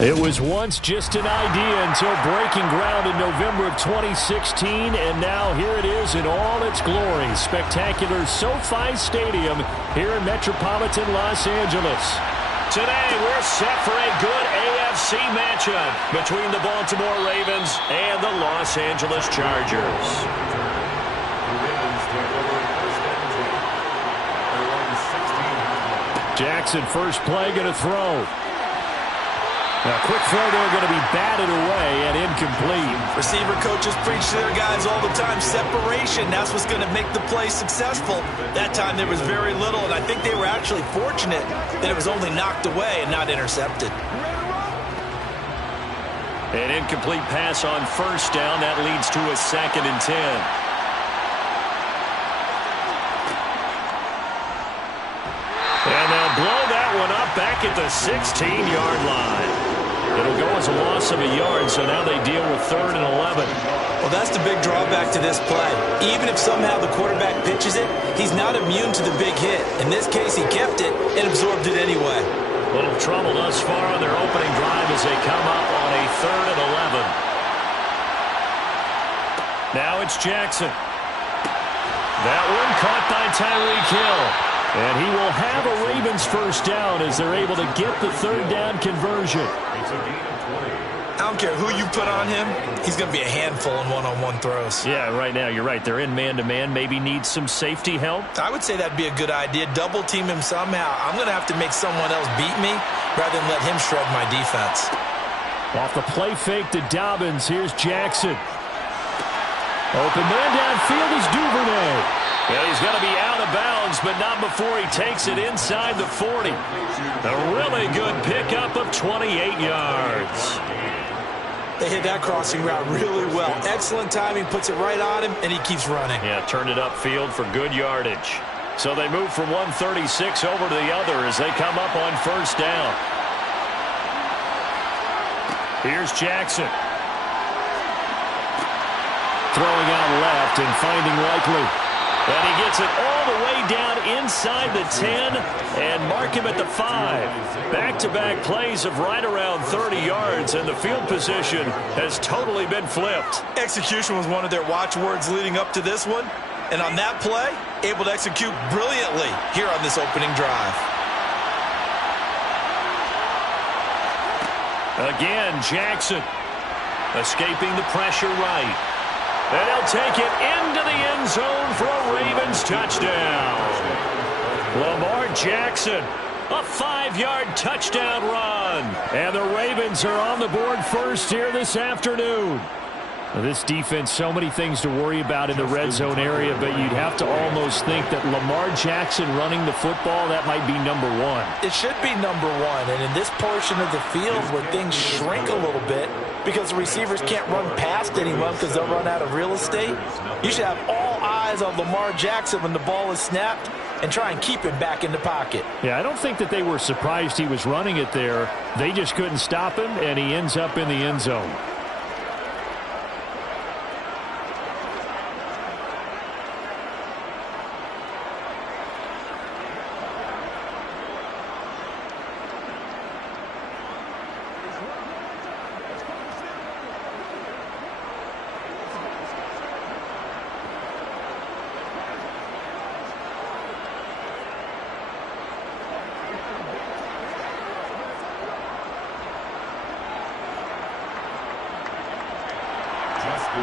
It was once just an idea until breaking ground in November of 2016, and now here it is in all its glory. Spectacular SoFi Stadium here in metropolitan Los Angeles. Today, we're set for a good AFC matchup between the Baltimore Ravens and the Los Angeles Chargers. Jackson, first play, going to throw. A quick throw there, going to be batted away and incomplete. Receiver coaches preach to their guys all the time. Separation, that's what's going to make the play successful. That time there was very little, and I think they were actually fortunate that it was only knocked away and not intercepted. An incomplete pass on first down. That leads to a 2nd and 10. And they'll blow that one up back at the 16-yard line. It'll go as a loss of a yard, so now they deal with 3rd and 11. Well, that's the big drawback to this play. Even if somehow the quarterback pitches it, he's not immune to the big hit. In this case, he kept it and absorbed it anyway. A little trouble thus far on their opening drive as they come up on a 3rd and 11. Now it's Jackson. That one caught by Tyreek Hill. And he will have a Ravens first down as they're able to get the 3rd down conversion. I don't care who you put on him, he's going to be a handful in one-on-one throws. Yeah, right now, you're right. They're in man-to-man, maybe need some safety help. I would say that'd be a good idea. Double team him somehow. I'm going to have to make someone else beat me rather than let him shred my defense. Off the play fake to Dobbins, here's Jackson. Open man downfield is Duvernay. Well, he's going to be out of bounds, but not before he takes it inside the 40. A really good pickup of 28 yards. They hit that crossing route really well. Excellent timing, puts it right on him, and he keeps running. Yeah, turned it upfield for good yardage. So they move from 136 over to the other as they come up on first down. Here's Jackson. Throwing out left and finding Likely. And he gets it all the way down inside the 10 and mark him at the 5. Back-to-back plays of right around 30 yards, and the field position has totally been flipped. Execution was one of their watchwords leading up to this one. And on that play, able to execute brilliantly here on this opening drive. Again, Jackson escaping the pressure right. And he'll take it into the end zone for a Ravens touchdown. Lamar Jackson, a 5-yard touchdown run. And the Ravens are on the board first here this afternoon. Now, this defense, so many things to worry about in the red zone area, but you'd have to almost think that Lamar Jackson running the football, that might be number 1. It should be number 1, and in this portion of the field where things shrink a little bit because the receivers can't run past anyone because they'll run out of real estate, you should have all eyes on Lamar Jackson when the ball is snapped and try and keep him back in the pocket. Yeah, I don't think that they were surprised he was running it there. They just couldn't stop him, and he ends up in the end zone.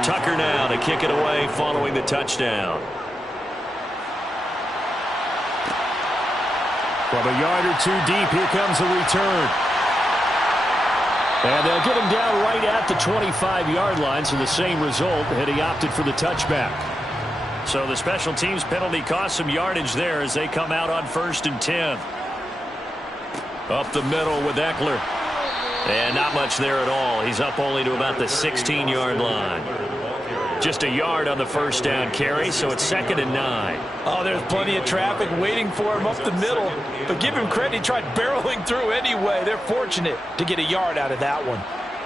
Tucker now to kick it away following the touchdown. From a yard or two deep, here comes the return. And they'll get him down right at the 25-yard line, so the same result, and he opted for the touchback. So the special teams penalty cost some yardage there as they come out on 1st and 10. Up the middle with Eckler. And not much there at all. He's up only to about the 16-yard line. Just a yard on the first down carry, so it's 2nd and 9. Oh, there's plenty of traffic waiting for him up the middle. But give him credit, he tried barreling through anyway. They're fortunate to get a yard out of that one.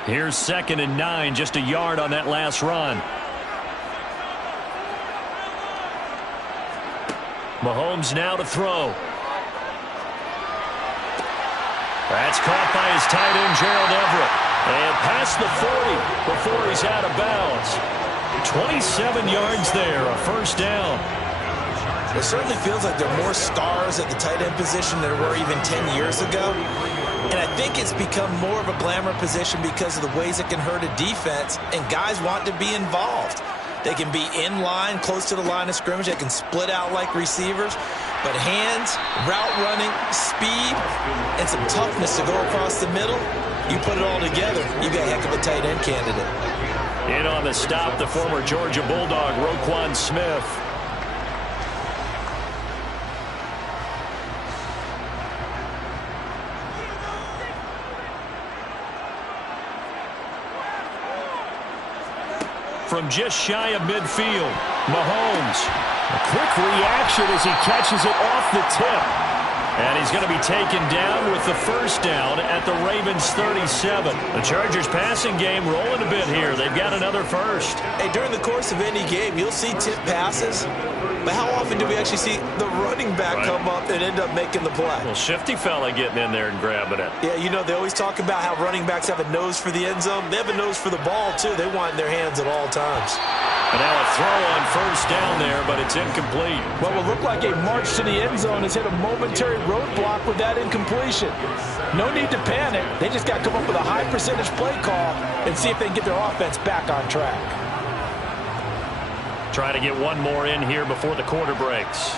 Here's 2nd and 9, just a yard on that last run. Mahomes now to throw. That's caught by his tight end, Gerald Everett. And past the 40 before he's out of bounds. 27 yards there, a first down. It certainly feels like there are more stars at the tight end position than there were even 10 years ago. And I think it's become more of a glamour position because of the ways it can hurt a defense, and guys want to be involved. They can be in line, close to the line of scrimmage. They can split out like receivers. But hands, route running, speed, and some toughness to go across the middle, you put it all together, you got a heck of a tight end candidate. In on the stop, the former Georgia Bulldog, Roquan Smith. From just shy of midfield, Mahomes. A quick reaction as he catches it off the tip. And he's going to be taken down with the first down at the Ravens 37. The Chargers passing game rolling a bit here. They've got another first. Hey, during the course of any game, you'll see tip passes. But how often do we actually see the running back come up and end up making the play? Well, shifty fella getting in there and grabbing it. Yeah, you know, they always talk about how running backs have a nose for the end zone. They have a nose for the ball, too. They want it in their hands at all times. And now a throw on first down there, but it's incomplete. What will look like a march to the end zone has hit a momentary roadblock with that incompletion. No need to panic. They just got to come up with a high percentage play call and see if they can get their offense back on track. Trying to get one more in here before the quarter breaks.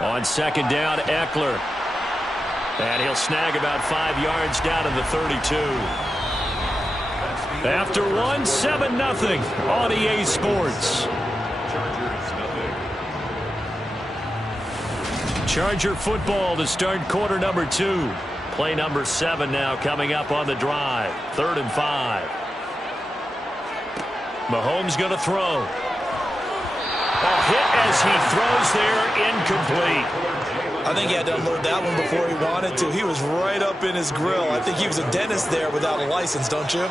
On second down, Eckler. And he'll snag about 5 yards down to the 32. After one, 7-0 on EA Sports. Charger football to start quarter number 2. Play number 7 now coming up on the drive. 3rd and 5. Mahomes going to throw. A hit as he throws there, incomplete. I think he had to unload that one before he wanted to. He was right up in his grill. I think he was a dentist there without a license, don't you?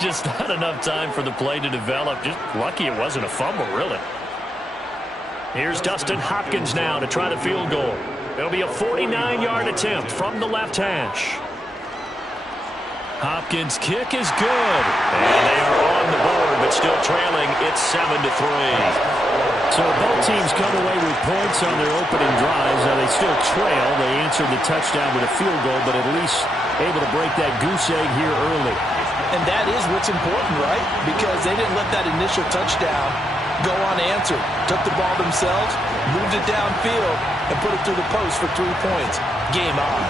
Just not enough time for the play to develop. Just lucky it wasn't a fumble, really. Here's Dustin Hopkins now to try the field goal. It'll be a 49-yard attempt from the left hash. Hopkins' kick is good. And they are on the board, but still trailing. It's 7-3. So both teams come away with points on their opening drives. Now they still trail. They answered the touchdown with a field goal, but at least able to break that goose egg here early. And that is what's important, right? Because they didn't let that initial touchdown go unanswered. Took the ball themselves, moved it downfield, and put it through the post for 3 points. Game on.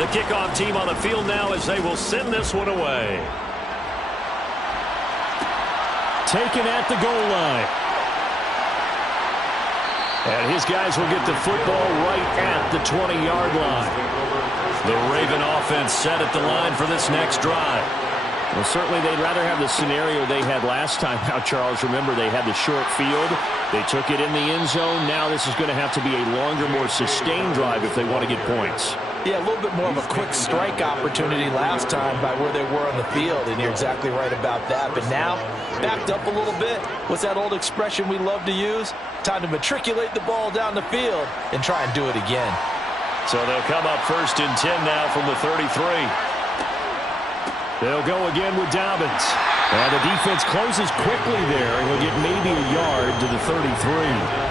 The kickoff team on the field now as they will send this one away. Taken at the goal line. And his guys will get the football right at the 20-yard line. The Raven offense set at the line for this next drive. Well, certainly they'd rather have the scenario they had last time. Now, Charles, remember they had the short field. They took it in the end zone. Now this is going to have to be a longer, more sustained drive if they want to get points. Yeah, a little bit more of a quick strike opportunity last time by where they were on the field, and you're exactly right about that. But now, backed up a little bit. What's that old expression we love to use? Time to matriculate the ball down the field and try and do it again. So they'll come up 1st and 10 now from the 33. They'll go again with Dobbins. And the defense closes quickly there. He'll get maybe a yard to the 33.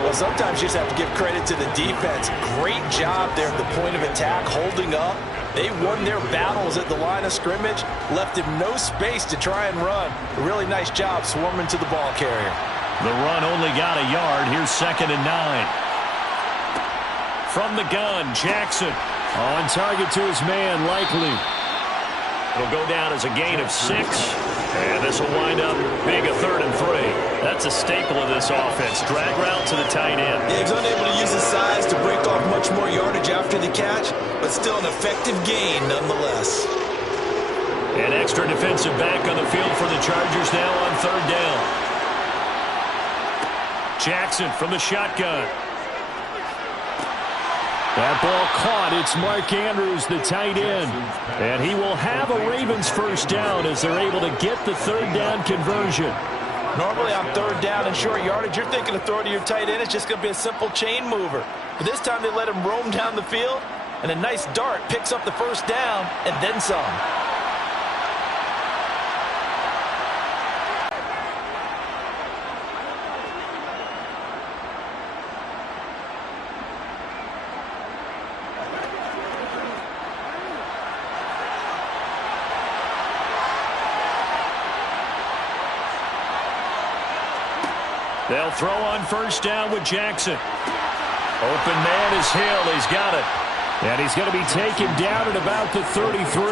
Well, sometimes you just have to give credit to the defense. Great job there at the point of attack, holding up. They won their battles at the line of scrimmage, left him no space to try and run. A really nice job swarming to the ball carrier. The run only got a yard. Here's 2nd and 9. From the gun, Jackson on target to his man, Likely. It'll go down as a gain of 6. And this will wind up being a 3rd and 3. That's a staple of this offense. Drag route to the tight end. Yeah, he's unable to use his size to break off much more yardage after the catch, but still an effective gain nonetheless. An extra defensive back on the field for the Chargers now on 3rd down. Jackson from the shotgun. That ball caught. It's Mark Andrews, the tight end. And he will have a Ravens 1st down as they're able to get the 3rd down conversion. Normally on 3rd down and short yardage, you're thinking of throw to your tight end. It's just going to be a simple chain mover. But this time they let him roam down the field, and a nice dart picks up the 1st down and then some. They'll throw on 1st down with Jackson. Open man is Hill. He's got it. And he's going to be taken down at about the 33.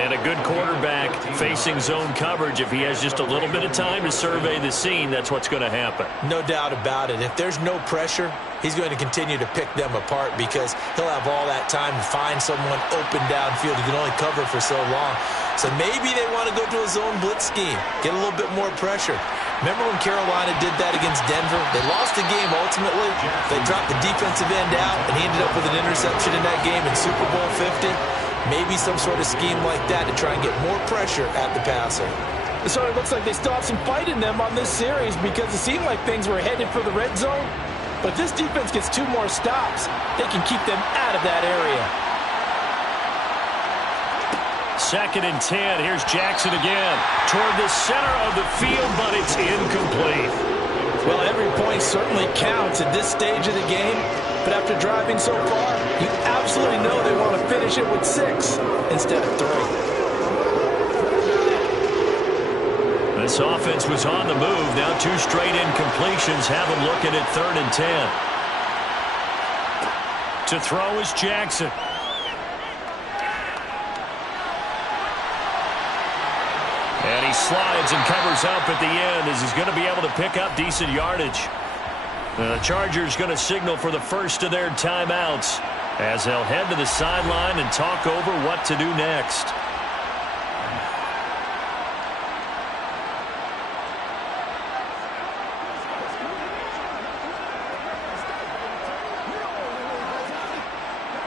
And a good quarterback facing zone coverage. If he has just a little bit of time to survey the scene, that's what's going to happen. No doubt about it. If there's no pressure, he's going to continue to pick them apart because he'll have all that time to find someone open downfield. He can only cover for so long. So maybe they want to go to a zone blitz scheme, get a little bit more pressure. Remember when Carolina did that against Denver? They lost the game ultimately. They dropped the defensive end out, and he ended up with an interception in that game in Super Bowl 50. Maybe some sort of scheme like that to try and get more pressure at the passer. So it looks like they still have some fight in them on this series because it seemed like things were headed for the red zone. But if this defense gets 2 more stops, they can keep them out of that area. 2nd and 10. Here's Jackson again. Toward the center of the field, but it's incomplete. Well, every point certainly counts at this stage of the game. But after driving so far, you absolutely know they want to finish it with 6 instead of 3. This offense was on the move. Now 2 straight incompletions have them looking at 3rd and 10. To throw is Jackson. And he slides and covers up at the end as he's going to be able to pick up decent yardage. The Chargers going to signal for the first of their timeouts as they'll head to the sideline and talk over what to do next.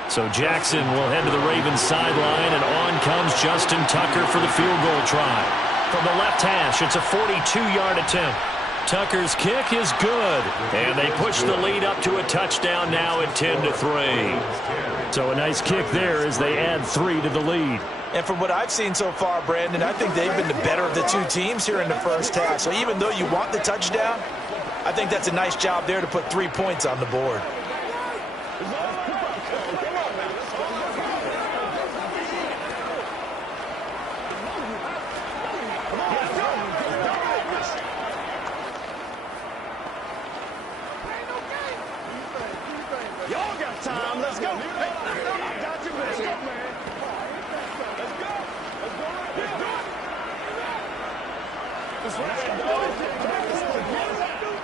So Jackson will head to the Ravens sideline, and on comes Justin Tucker for the field goal try. From the left hash, it's a 42-yard attempt. Tucker's kick is good, and they push the lead up to a touchdown now at 10-3. So a nice kick there as they add 3 to the lead. And from what I've seen so far, Brandon, I think they've been the better of the 2 teams here in the first half. So even though you want the touchdown, I think that's a nice job there to put 3 points on the board. Y'all got time. Let's go. Hey, got you, man. Let's go, man. Let's go. Let's go. Let's do it. Let's do it.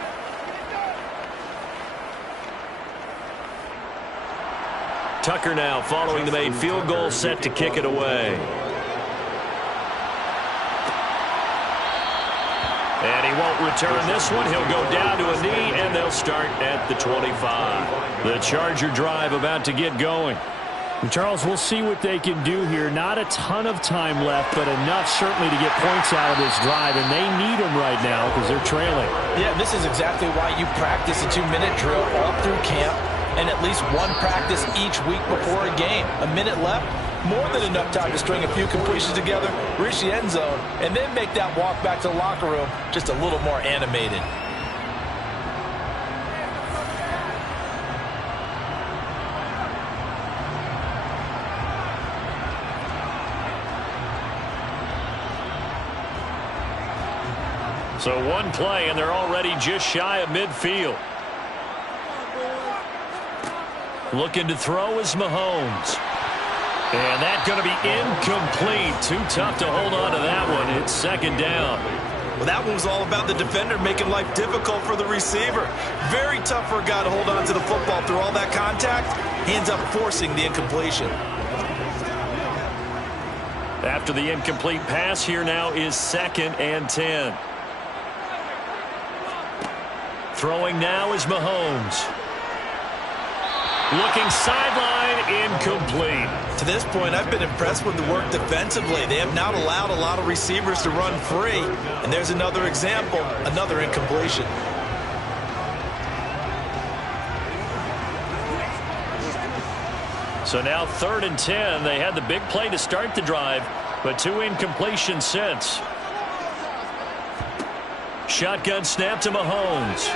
Tucker now following the made field goal, set to kick it away. And he won't return this one. He'll go down to a knee, and they'll start at the 25. The Charger drive about to get going. And Charles, we'll see what they can do here. Not a ton of time left, but enough certainly to get points out of this drive, and they need them right now because they're trailing. Yeah, this is exactly why you practice a 2-minute drill all through camp and at least one practice each week before a game. A minute left, more than enough time to string a few completions together, reach the end zone, and then make that walk back to the locker room just a little more animated. So one play, and they're already just shy of midfield. Looking to throw is Mahomes. And that's going to be incomplete. Too tough to hold on to that one. It's second down. Well, that one was all about the defender making life difficult for the receiver. Very tough for a guy to hold on to the football through all that contact. He ends up forcing the incompletion. After the incomplete pass, here now is 2nd and 10. Throwing now is Mahomes. Looking sideline, incomplete. To this point, I've been impressed with the work defensively. They have not allowed a lot of receivers to run free. And there's another example, another incompletion. So now 3rd and 10. They had the big play to start the drive, but 2 incompletions since. Shotgun snap to Mahomes.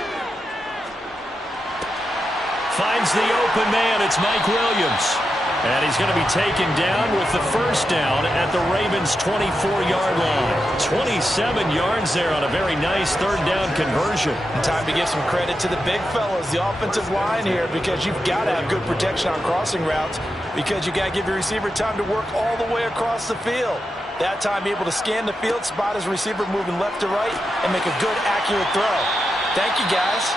Finds the open man. It's Mike Williams. And he's going to be taken down with the first down at the Ravens' 24-yard line. 27 yards there on a very nice 3rd down conversion. Time to give some credit to the big fellas, the offensive line here, because you've got to have good protection on crossing routes, because you got to give your receiver time to work all the way across the field. That time able to scan the field, spot his receiver moving left to right, and make a good, accurate throw. Thank you, guys.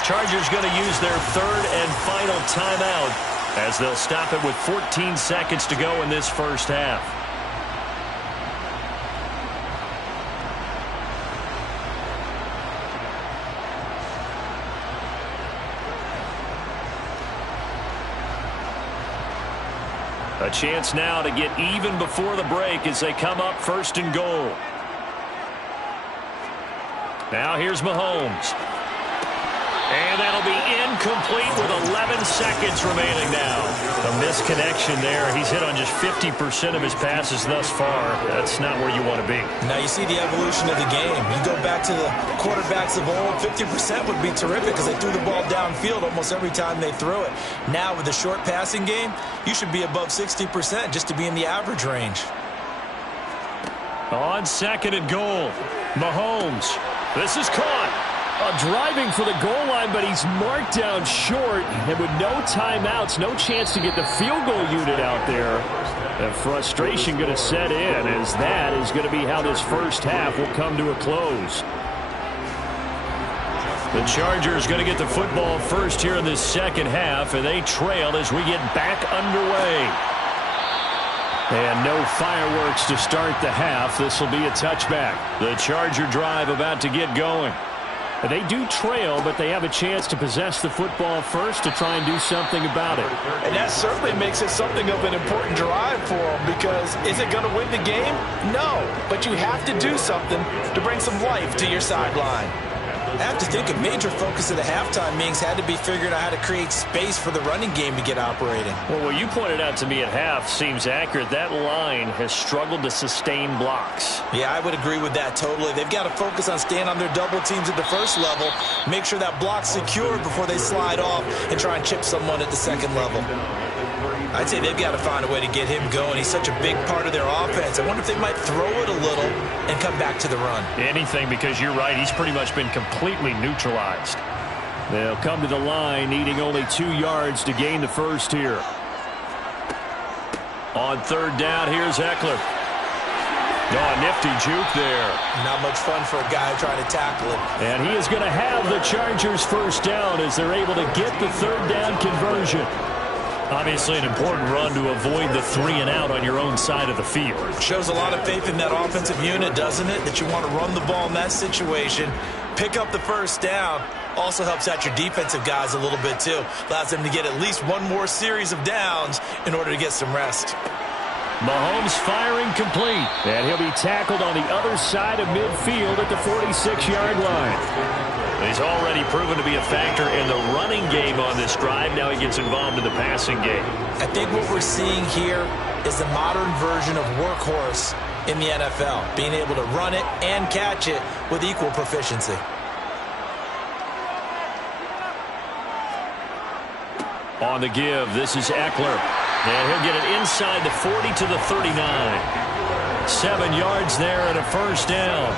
Chargers going to use their 3rd and final timeout, as they'll stop it with 14 seconds to go in this first half. A chance now to get even before the break as they come up 1st and goal. Now here's Mahomes. And that'll be incomplete with 11 seconds remaining now. A misconnection there. He's hit on just 50% of his passes thus far. That's not where you want to be. Now you see the evolution of the game. You go back to the quarterbacks of old, 50% would be terrific because they threw the ball downfield almost every time they threw it. Now with the short passing game, you should be above 60% just to be in the average range. On 2nd and goal, Mahomes. This is caught. Driving for the goal line, but he's marked down short. And with no timeouts, no chance to get the field goal unit out there. The frustration going to set in, as that is going to be how this first half will come to a close. The Chargers going to get the football first here in this second half, and they trail as we get back underway. And no fireworks to start the half. This will be a touchback. The Charger drive about to get going. They do trail, but they have a chance to possess the football first to try and do something about it. And that certainly makes it something of an important drive for them, because is it going to win the game? No, but you have to do something to bring some life to your sideline. I have to think a major focus of the halftime meetings had to be figuring out how to create space for the running game to get operating. Well, what you pointed out to me at half seems accurate. That line has struggled to sustain blocks. Yeah, I would agree with that totally. They've got to focus on staying on their double teams at the first level, make sure that block's secured before they slide off and try and chip someone at the second level. I'd say they've got to find a way to get him going. He's such a big part of their offense. I wonder if they might throw it a little and come back to the run. Anything, because you're right. He's pretty much been completely neutralized. They'll come to the line, needing only 2 yards to gain the first here. On 3rd down, here's Eckler. Oh, nifty juke there. Not much fun for a guy trying to tackle it. And he is going to have the Chargers first down as they're able to get the 3rd down conversion. Obviously an important run to avoid the 3 and out on your own side of the field. Shows a lot of faith in that offensive unit, doesn't it? That you want to run the ball in that situation. Pick up the first down. Also helps out your defensive guys a little bit too. Allows them to get at least one more series of downs in order to get some rest. Mahomes firing complete. And he'll be tackled on the other side of midfield at the 46-yard line. He's already proven to be a factor in the running game on this drive. Now he gets involved in the passing game. I think what we're seeing here is the modern version of workhorse in the NFL, being able to run it and catch it with equal proficiency. On the give, this is Eckler. And he'll get it inside the 40 to the 39. 7 yards there and a first down.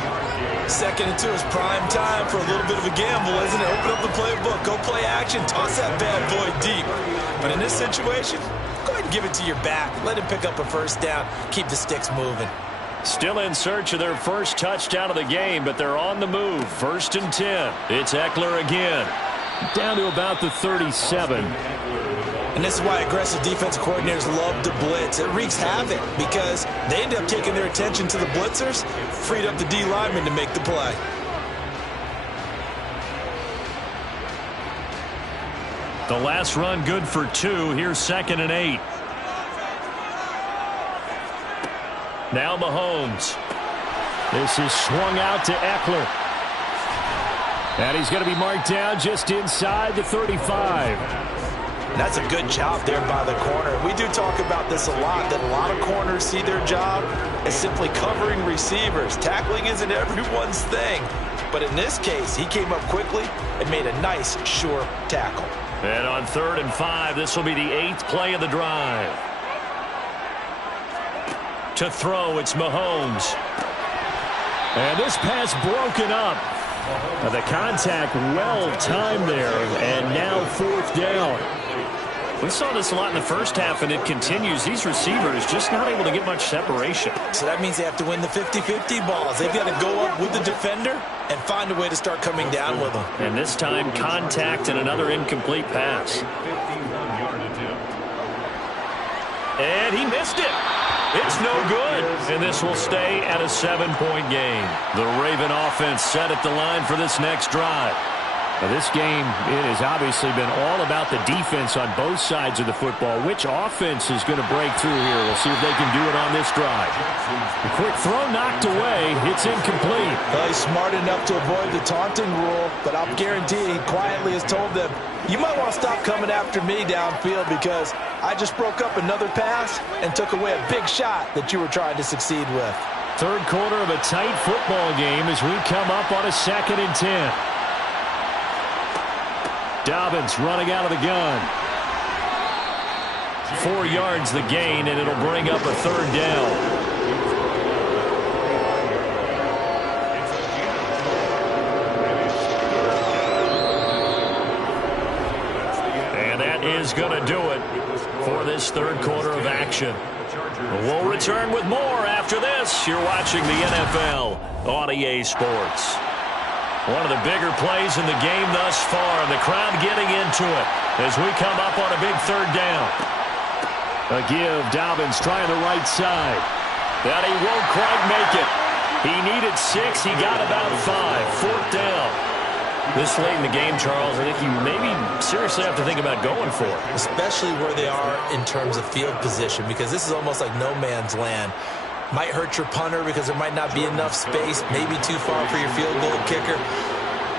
2nd and 2 is prime time for a little bit of a gamble, isn't it? Open up the playbook, go play action, toss that bad boy deep. But in this situation, go ahead and give it to your back. Let him pick up a first down. Keep the sticks moving. Still in search of their first touchdown of the game, but they're on the move. 1st and 10. It's Eckler again. Down to about the 37. And this is why aggressive defensive coordinators love to blitz. It wreaks havoc because they end up taking their attention to the blitzers, freed up the D lineman to make the play. The last run good for 2. Here's 2nd and 8. Now Mahomes. This is swung out to Eckler. And he's going to be marked down just inside the 35. That's a good job there by the corner. We do talk about this a lot, that a lot of corners see their job as simply covering receivers. Tackling isn't everyone's thing. But in this case, he came up quickly and made a nice, sure tackle. And on 3rd and 5, this will be the 8th play of the drive. To throw, it's Mahomes. And this pass broken up. The contact well timed there, and now 4th down. We saw this a lot in the first half, and it continues. These receivers just not able to get much separation. So that means they have to win the 50-50 balls. They've got to go up with the defender and find a way to start coming down with them. And this time, contact and another incomplete pass. And he missed it. It's no good. And this will stay at a 7-point game. The Raven offense set at the line for this next drive. Now this game, it has obviously been all about the defense on both sides of the football. Which offense is going to break through here? We'll see if they can do it on this drive. A quick throw knocked away. It's incomplete. Well, he's smart enough to avoid the taunting rule, but I'll guarantee he quietly has told them, you might want to stop coming after me downfield because I just broke up another pass and took away a big shot that you were trying to succeed with. 3rd quarter of a tight football game as we come up on a 2nd and 10. Dobbins running out of the gun. 4 yards the gain, and it'll bring up a 3rd down. And that is going to do it for this 3rd quarter of action. We'll return with more after this. You're watching the NFL on EA Sports. One of the bigger plays in the game thus far, and the crowd getting into it as we come up on a big 3rd down. A give, Dobbins trying the right side. But he won't quite make it. He needed 6, he got about 5. 4th down. This late in the game, Charles, I think you maybe seriously have to think about going for it. Especially where they are in terms of field position, because this is almost like no man's land. Might hurt your punter because there might not be enough space, maybe too far for your field goal kicker.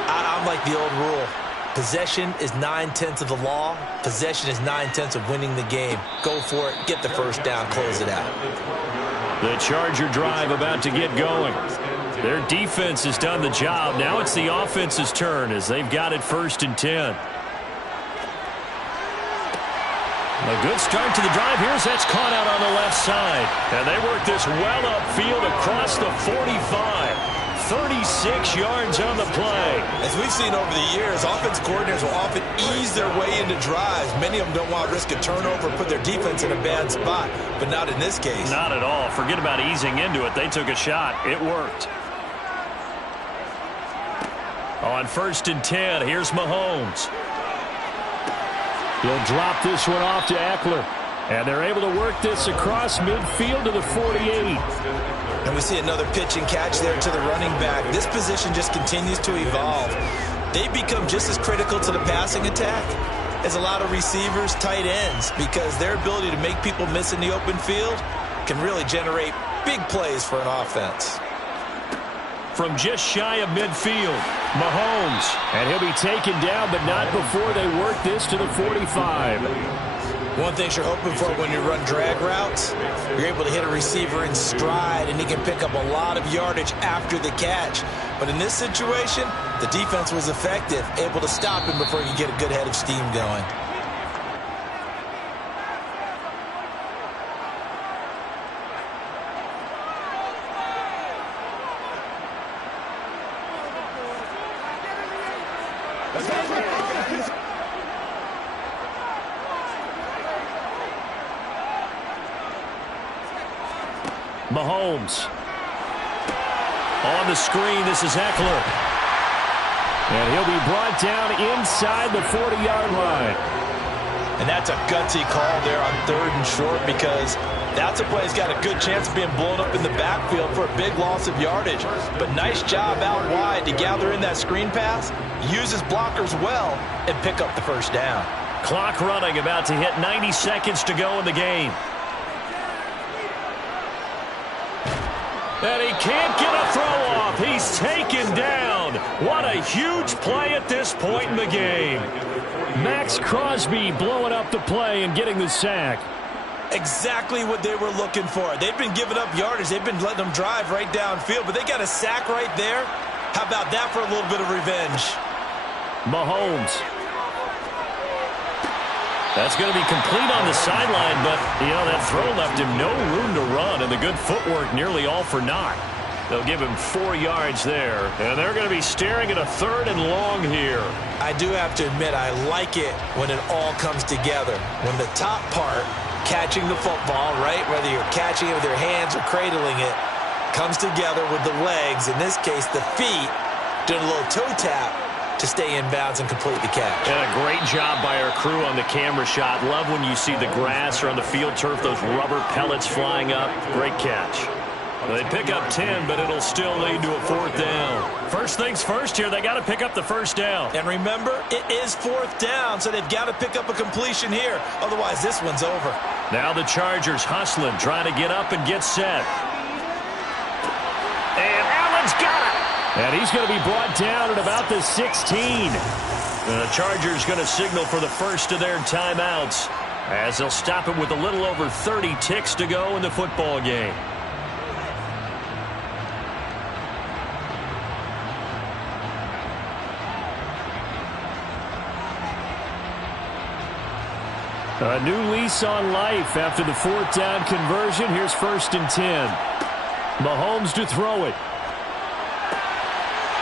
I'm like the old rule. Possession is 9/10 of the law. Possession is 9/10 of winning the game. Go for it, get the first down, close it out. The Charger drive about to get going. Their defense has done the job. Now it's the offense's turn as they've got it 1st and 10. A good start to the drive. Here's that's caught out on the left side. And they work this well upfield across the 45. 36 yards on the play. As we've seen over the years, offense coordinators will often ease their way into drives. Many of them don't want to risk a turnover, put their defense in a bad spot, but not in this case. Not at all. Forget about easing into it. They took a shot. It worked. On 1st and 10, here's Mahomes. He'll drop this one off to Eckler. And they're able to work this across midfield to the 48. And we see another pitch and catch there to the running back. This position just continues to evolve. They become just as critical to the passing attack as a lot of receivers, tight ends, because their ability to make people miss in the open field can really generate big plays for an offense. From just shy of midfield, Mahomes. And he'll be taken down, but not before they work this to the 45. One thing you're hoping for when you run drag routes, you're able to hit a receiver in stride, and he can pick up a lot of yardage after the catch. But in this situation, the defense was effective, able to stop him before he could get a good head of steam going. Mahomes. On the screen, this is Eckler. And he'll be brought down inside the 40-yard line. And that's a gutsy call there on 3rd and short, because that's a play that's got a good chance of being blown up in the backfield for a big loss of yardage. But nice job out wide to gather in that screen pass, use his blockers well, and pick up the first down. Clock running, about to hit 90 seconds to go in the game. And he can't get a throw off. He's taken down. What a huge play at this point in the game. Max Crosby blowing up the play and getting the sack. Exactly what they were looking for. They've been giving up yardage. They've been letting them drive right downfield, but they got a sack right there. How about that for a little bit of revenge? Mahomes. That's going to be complete on the sideline, but, that throw left him no room to run, and the good footwork nearly all for naught. They'll give him 4 yards there, and they're going to be staring at a 3rd and long here. I do have to admit, I like it when it all comes together. When the top part, catching the football, right, whether you're catching it with your hands or cradling it, comes together with the legs, in this case the feet, doing a little toe tap to stay in bounds and complete the catch. And a great job by our crew on the camera shot. Love when you see the grass or on the field turf, those rubber pellets flying up. Great catch. They pick up 10, but it'll still lead to a 4th down. First things first here, they got to pick up the first down. And remember, it is 4th down, so they've got to pick up a completion here. Otherwise, this one's over. Now the Chargers hustling, trying to get up and get set. And Allen's got it. And he's going to be brought down at about the 16. The Chargers going to signal for the first of their timeouts, as they'll stop it with a little over 30 ticks to go in the football game. A new lease on life after the 4th down conversion. Here's 1st and 10. Mahomes to throw it.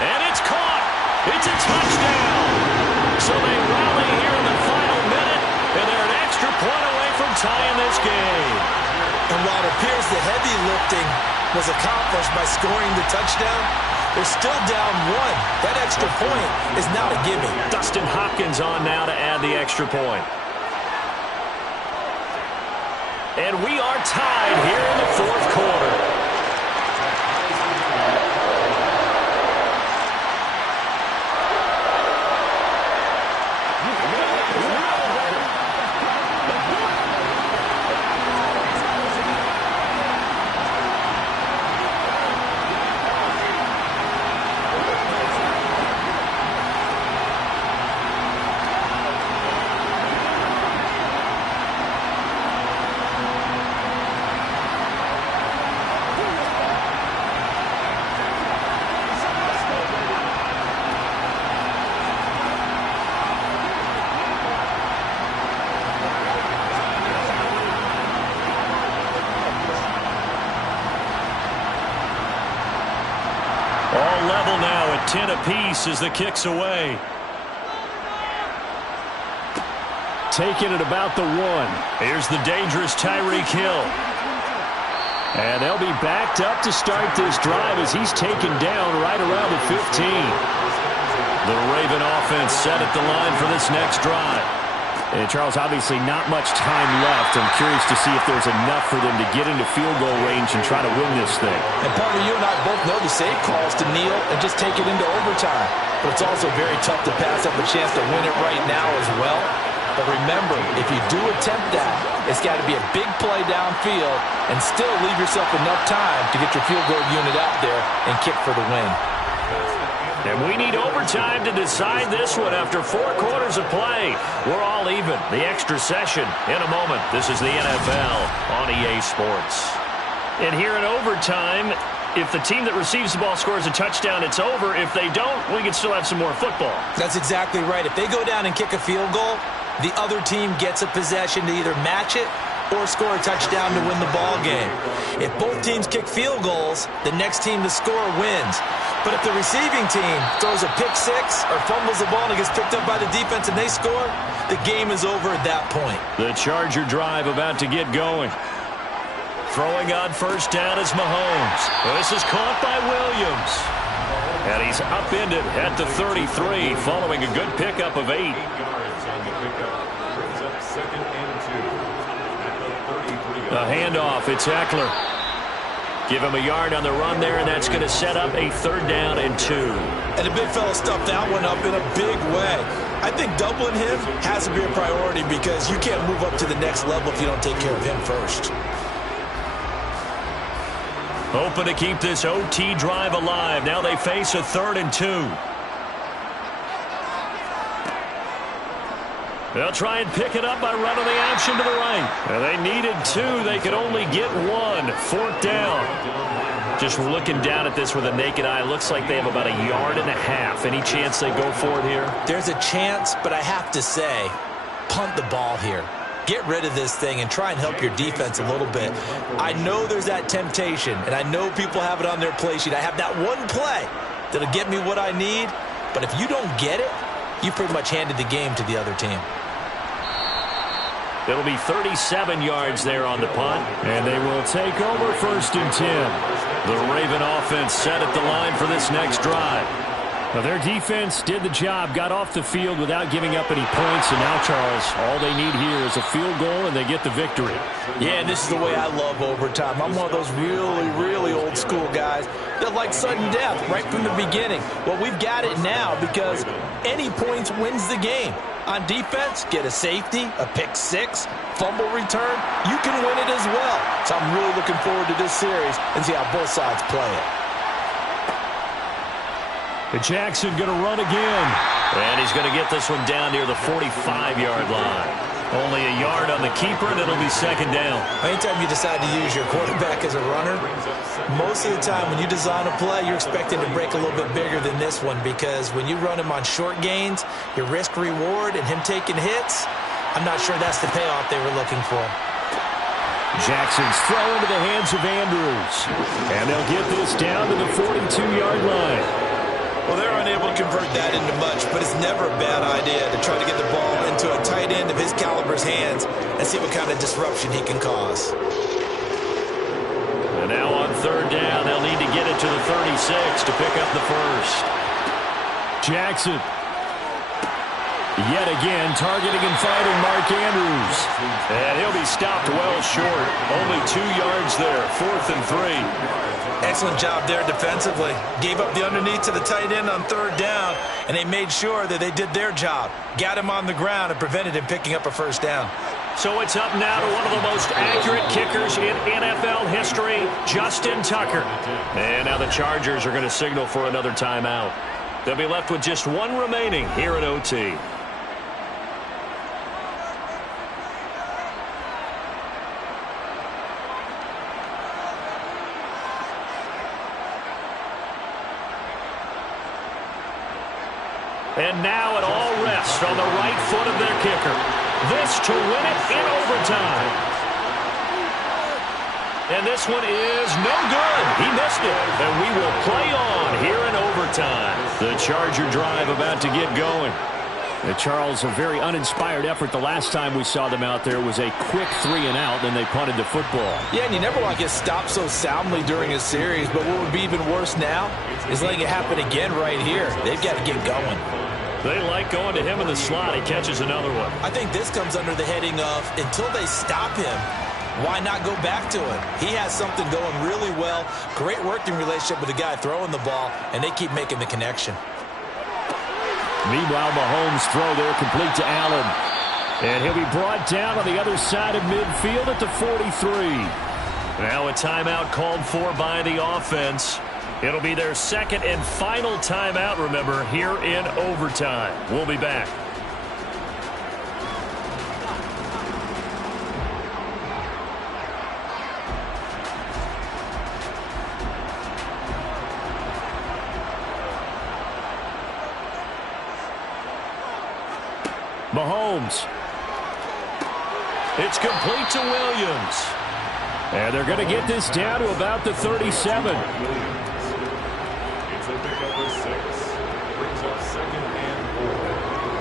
And it's caught. It's a touchdown. So they rally here in the final minute, and they're an extra point away from tying this game. And while it appears the heavy lifting was accomplished by scoring the touchdown, they're still down 1. That extra point is not a gimme. Dustin Hopkins on now to add the extra point. And we are tied here in the 4th quarter. All level now at 10 apiece as the kick's away. Taking it about the 1. Here's the dangerous Tyreek Hill. And they'll be backed up to start this drive as he's taken down right around the 15. The Raven offense set at the line for this next drive. And Charles, obviously not much time left. I'm curious to see if there's enough for them to get into field goal range and try to win this thing. And Parker, you and I both know the save calls to kneel and just take it into overtime. But it's also very tough to pass up a chance to win it right now as well. But remember, if you do attempt that, it's got to be a big play downfield and still leave yourself enough time to get your field goal unit out there and kick for the win. And we need overtime to decide this one after 4 quarters of play. We're all even. The extra session in a moment. This is the NFL on EA Sports. And here in overtime, if the team that receives the ball scores a touchdown, it's over. If they don't, we can still have some more football. That's exactly right. If they go down and kick a field goal, the other team gets a possession to either match it or score a touchdown to win the ball game. If both teams kick field goals, the next team to score wins. But if the receiving team throws a pick six or fumbles the ball and it gets picked up by the defense and they score, the game is over at that point. The Charger drive about to get going. Throwing on first down is Mahomes. This is caught by Williams. And he's upended at the 33 following a good pickup of 8. A handoff. It's Eckler. Give him a yard on the run there, and that's going to set up a 3rd down and 2. And the big fella stuffed that one up in a big way. I think doubling him has to be a priority because you can't move up to the next level if you don't take care of him first. Hoping to keep this OT drive alive. Now they face a 3rd and 2. They'll try and pick it up by running the action to the right. Now they needed 2. They could only get 1. 4th down. Just looking down at this with a naked eye, looks like they have about 1.5 yards. Any chance they go for it here? There's a chance, but I have to say, punt the ball here. Get rid of this thing and try and help your defense a little bit. I know there's that temptation, and I know people have it on their play sheet. I have that one play that'll get me what I need, but if you don't get it, you pretty much handed the game to the other team. It'll be 37 yards there on the punt. And they will take over 1st and 10. The Raven offense set at the line for this next drive. Well, their defense did the job, got off the field without giving up any points. And now, Charles, all they need here is a field goal, and they get the victory. Yeah, and this is the way I love overtime. I'm one of those really, really old school guys that like sudden death right from the beginning. Well, we've got it now because any points wins the game. On defense, get a safety, a pick 6, fumble return, you can win it as well. So I'm really looking forward to this series and see how both sides play it. And Jackson going to run again. And he's going to get this one down near the 45-yard line. Only a yard on the keeper, and it'll be 2nd down. Anytime you decide to use your quarterback as a runner, most of the time when you design a play, you're expecting to break a little bit bigger than this one because when you run him on short gains, your risk-reward and him taking hits, I'm not sure that's the payoff they were looking for. Jackson's throw into the hands of Andrews. And they'll get this down to the 42-yard line. Well, they're unable to convert that into much, but it's never a bad idea to try to get the ball into a tight end of his caliber's hands and see what kind of disruption he can cause. And now on 3rd down, they'll need to get it to the 36 to pick up the 1st. Jackson. Yet again, targeting and fighting Mark Andrews. And he'll be stopped well short. Only 2 yards there, 4th and 3. Excellent job there defensively. Gave up the underneath to the tight end on 3rd down, and they made sure that they did their job. Got him on the ground and prevented him picking up a 1st down. So it's up now to one of the most accurate kickers in NFL history, Justin Tucker. And now the Chargers are going to signal for another timeout. They'll be left with just 1 remaining here at OT. And now it all rests on the right foot of their kicker. This to win it in overtime. And this one is no good. He missed it. And we will play on here in overtime. The Charger drive about to get going. Charles, a very uninspired effort. The last time we saw them out there was a quick 3-and-out, then they punted the football. Yeah, and you never want to get stopped so soundly during a series, but what would be even worse now is letting it happen again right here. They've got to get going. They like going to him in the slot. He catches another one. I think this comes under the heading of until they stop him, why not go back to him? He has something going really well, great working relationship with the guy throwing the ball, and they keep making the connection. Meanwhile, Mahomes' throw there complete to Allen. And he'll be brought down on the other side of midfield at the 43. Now a timeout called for by the offense. It'll be their 2nd and final timeout, remember, here in overtime. We'll be back. Mahomes. It's complete to Williams. And they're going to get this down to about the 37. It's a pickup of 6. Brings up 2nd and 4.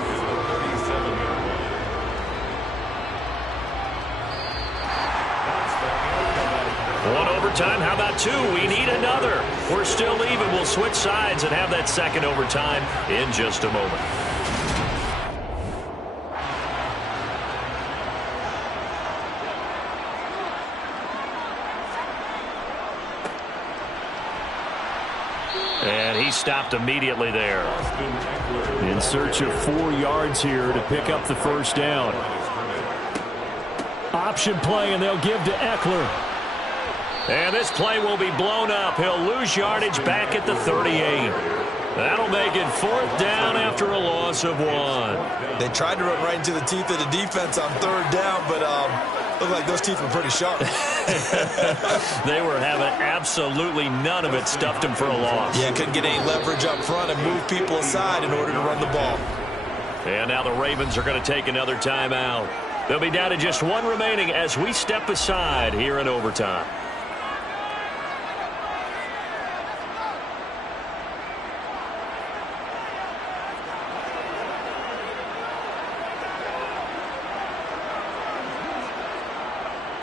It's the 37-yard line. That's the end of that. One overtime. How about two? We need another. We're still even. We'll switch sides and have that second overtime in just a moment. And he stopped immediately there. In search of 4 yards here to pick up the first down. Option play, and they'll give to Eckler. And this play will be blown up. He'll lose yardage back at the 38. That'll make it 4th down after a loss of 1. They tried to run right into the teeth of the defense on 3rd down, but looked like those teeth were pretty sharp. They were having absolutely none of it. Stuffed him for a loss. Yeah, couldn't get any leverage up front and move people aside in order to run the ball. And now the Ravens are going to take another timeout. They'll be down to just 1 remaining as we step aside here in overtime.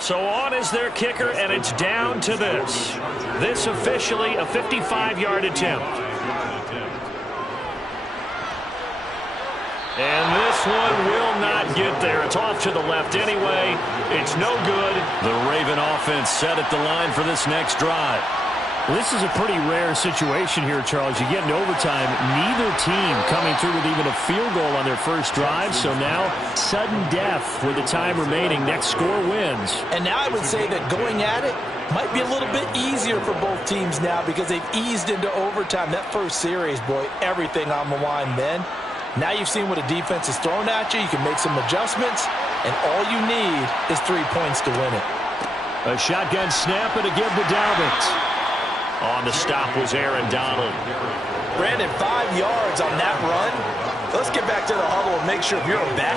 So on is their kicker, and it's down to this. This officially a 55-yard attempt. And this one will not get there. It's off to the left anyway. It's no good. The Raven offense set at the line for this next drive. Well, this is a pretty rare situation here, Charles. You get in overtime, neither team coming through with even a field goal on their first drive. So now, sudden death with the time remaining. Next score wins. And now I would say that going at it might be a little bit easier for both teams now because they've eased into overtime. That first series, boy, everything on the line then. Now you've seen what a defense is thrown at you. You can make some adjustments, and all you need is 3 points to win it. A shotgun snap and a give to Dalvin. On the stop was Aaron Donald. Brandon, 5 yards on that run. Let's get back to the huddle and make sure if you're a back,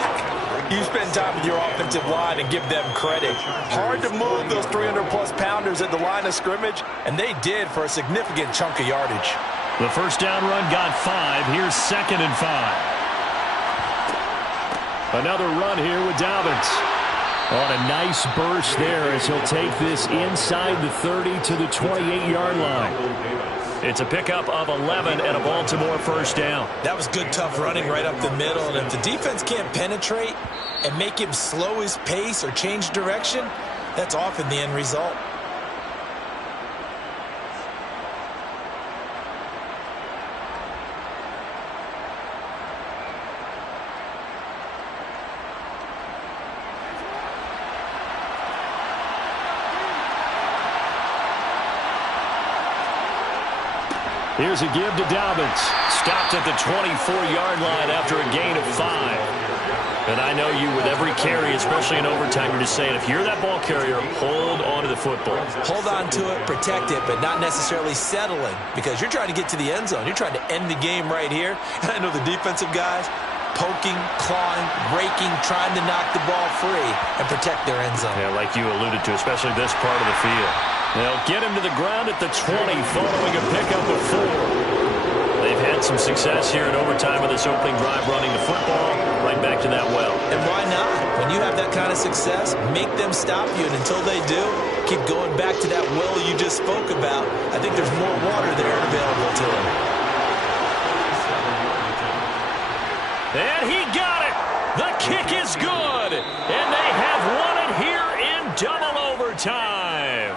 you spend time with your offensive line and give them credit. Hard to move those 300-plus pounders at the line of scrimmage, and they did for a significant chunk of yardage. The first down run got 5. Here's 2nd and 5. Another run here with Dobbins. On a nice burst there as he'll take this inside the 30 to the 28-yard line. It's a pickup of 11 and a Baltimore first down. That was good, tough running right up the middle. And if the defense can't penetrate and make him slow his pace or change direction, that's often the end result. Here's a give to Dobbins. Stopped at the 24-yard line after a gain of 5. And I know you, with every carry, especially in overtime, you're just saying, if you're that ball carrier, hold on to the football. Hold on to it, protect it, but not necessarily settling, because you're trying to get to the end zone. You're trying to end the game right here. And I know the defensive guys poking, clawing, raking, trying to knock the ball free and protect their end zone. Yeah, like you alluded to, especially this part of the field. They'll get him to the ground at the 20 following a pickup of 4. They've had some success here in overtime with this opening drive running the football right back to that well. And why not? When you have that kind of success, make them stop you. And until they do, keep going back to that well you just spoke about. I think there's more water there available to them. And he got it. The kick is good. And they have won it here in double overtime.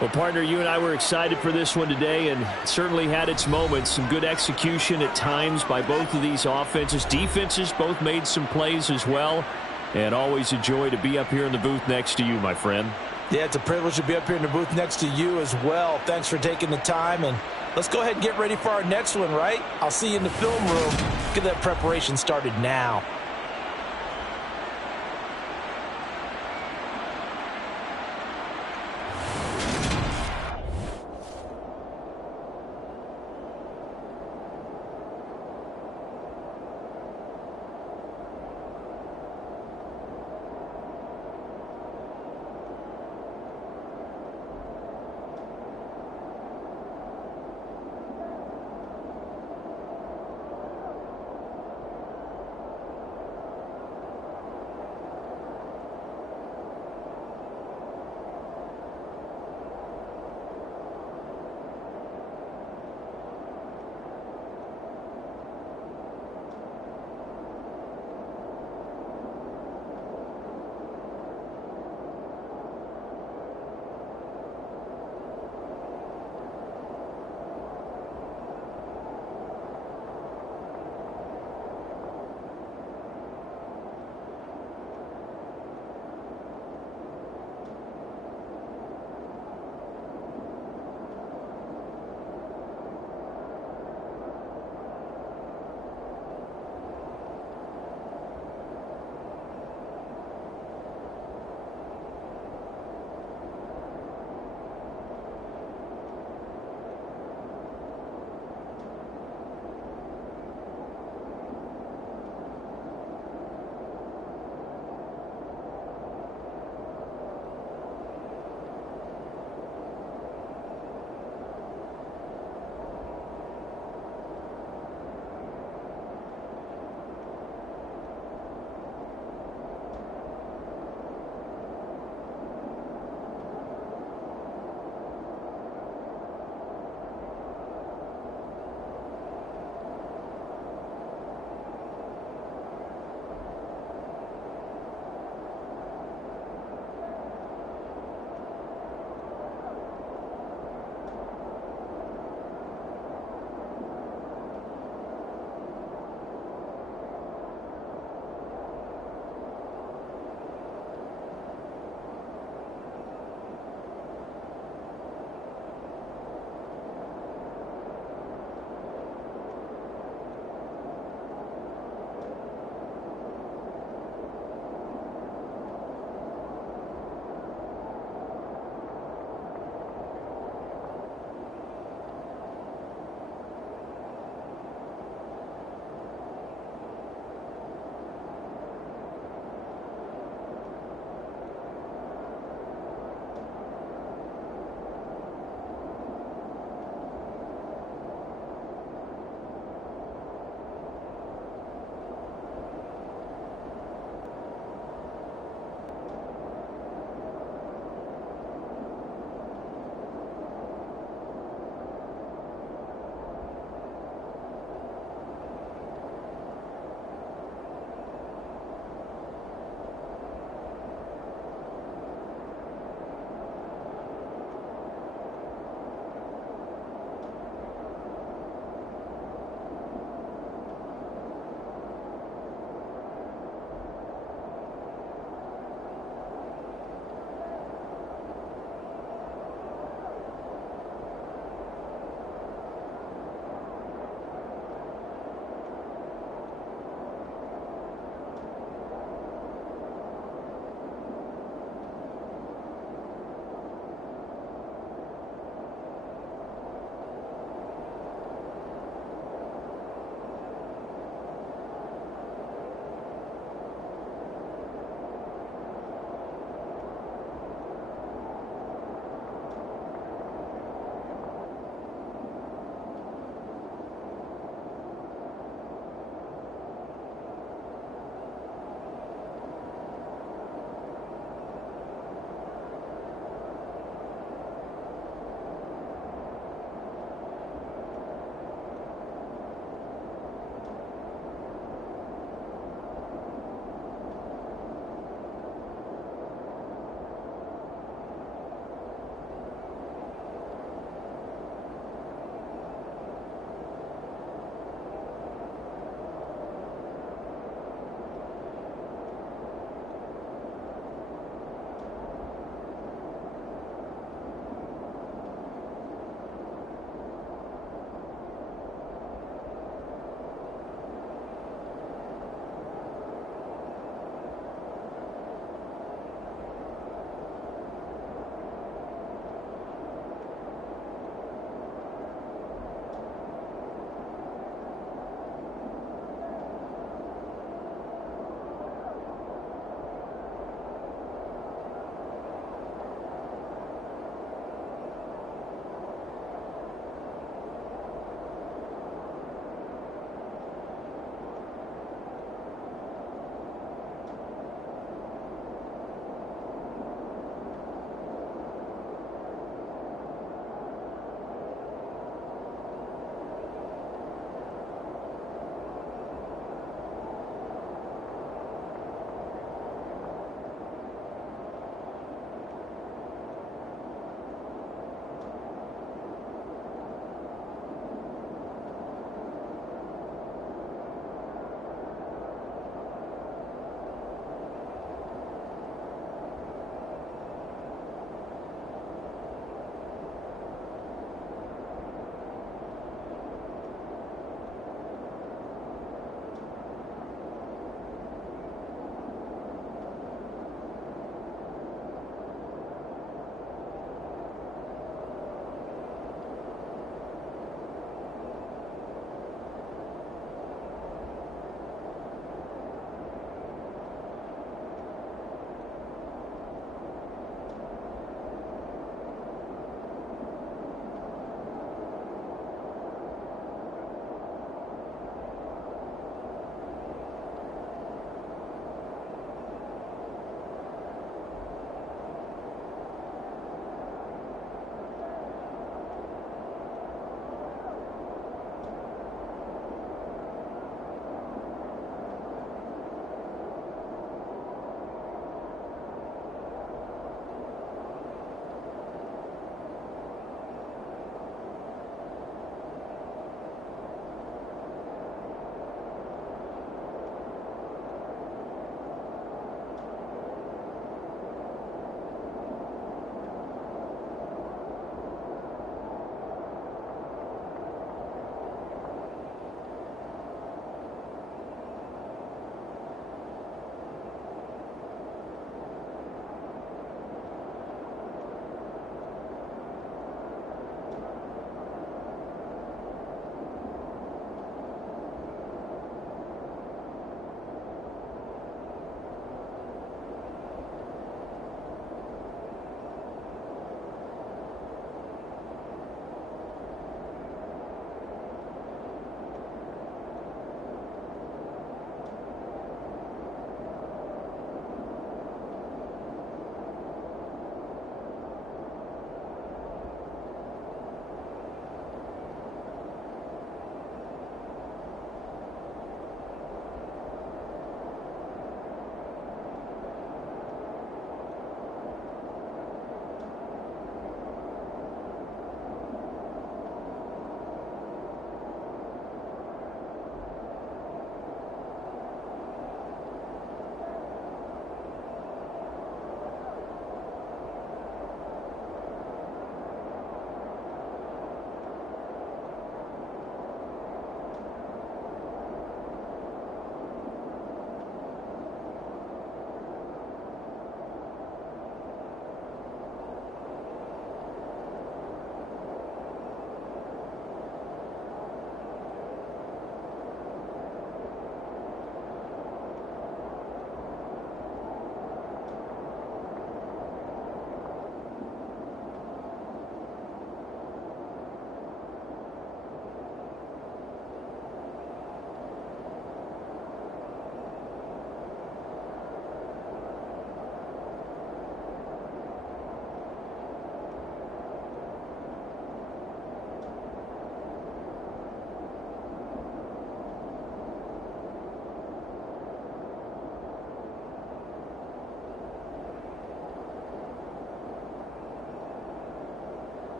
Well, partner, you and I were excited for this one today, and it certainly had its moments. Some good execution at times by both of these offenses. Defenses both made some plays as well. And always a joy to be up here in the booth next to you, my friend. Yeah, it's a privilege to be up here in the booth next to you as well. Thanks for taking the time, and let's go ahead and get ready for our next one, right? I'll see you in the film room. Get that preparation started now.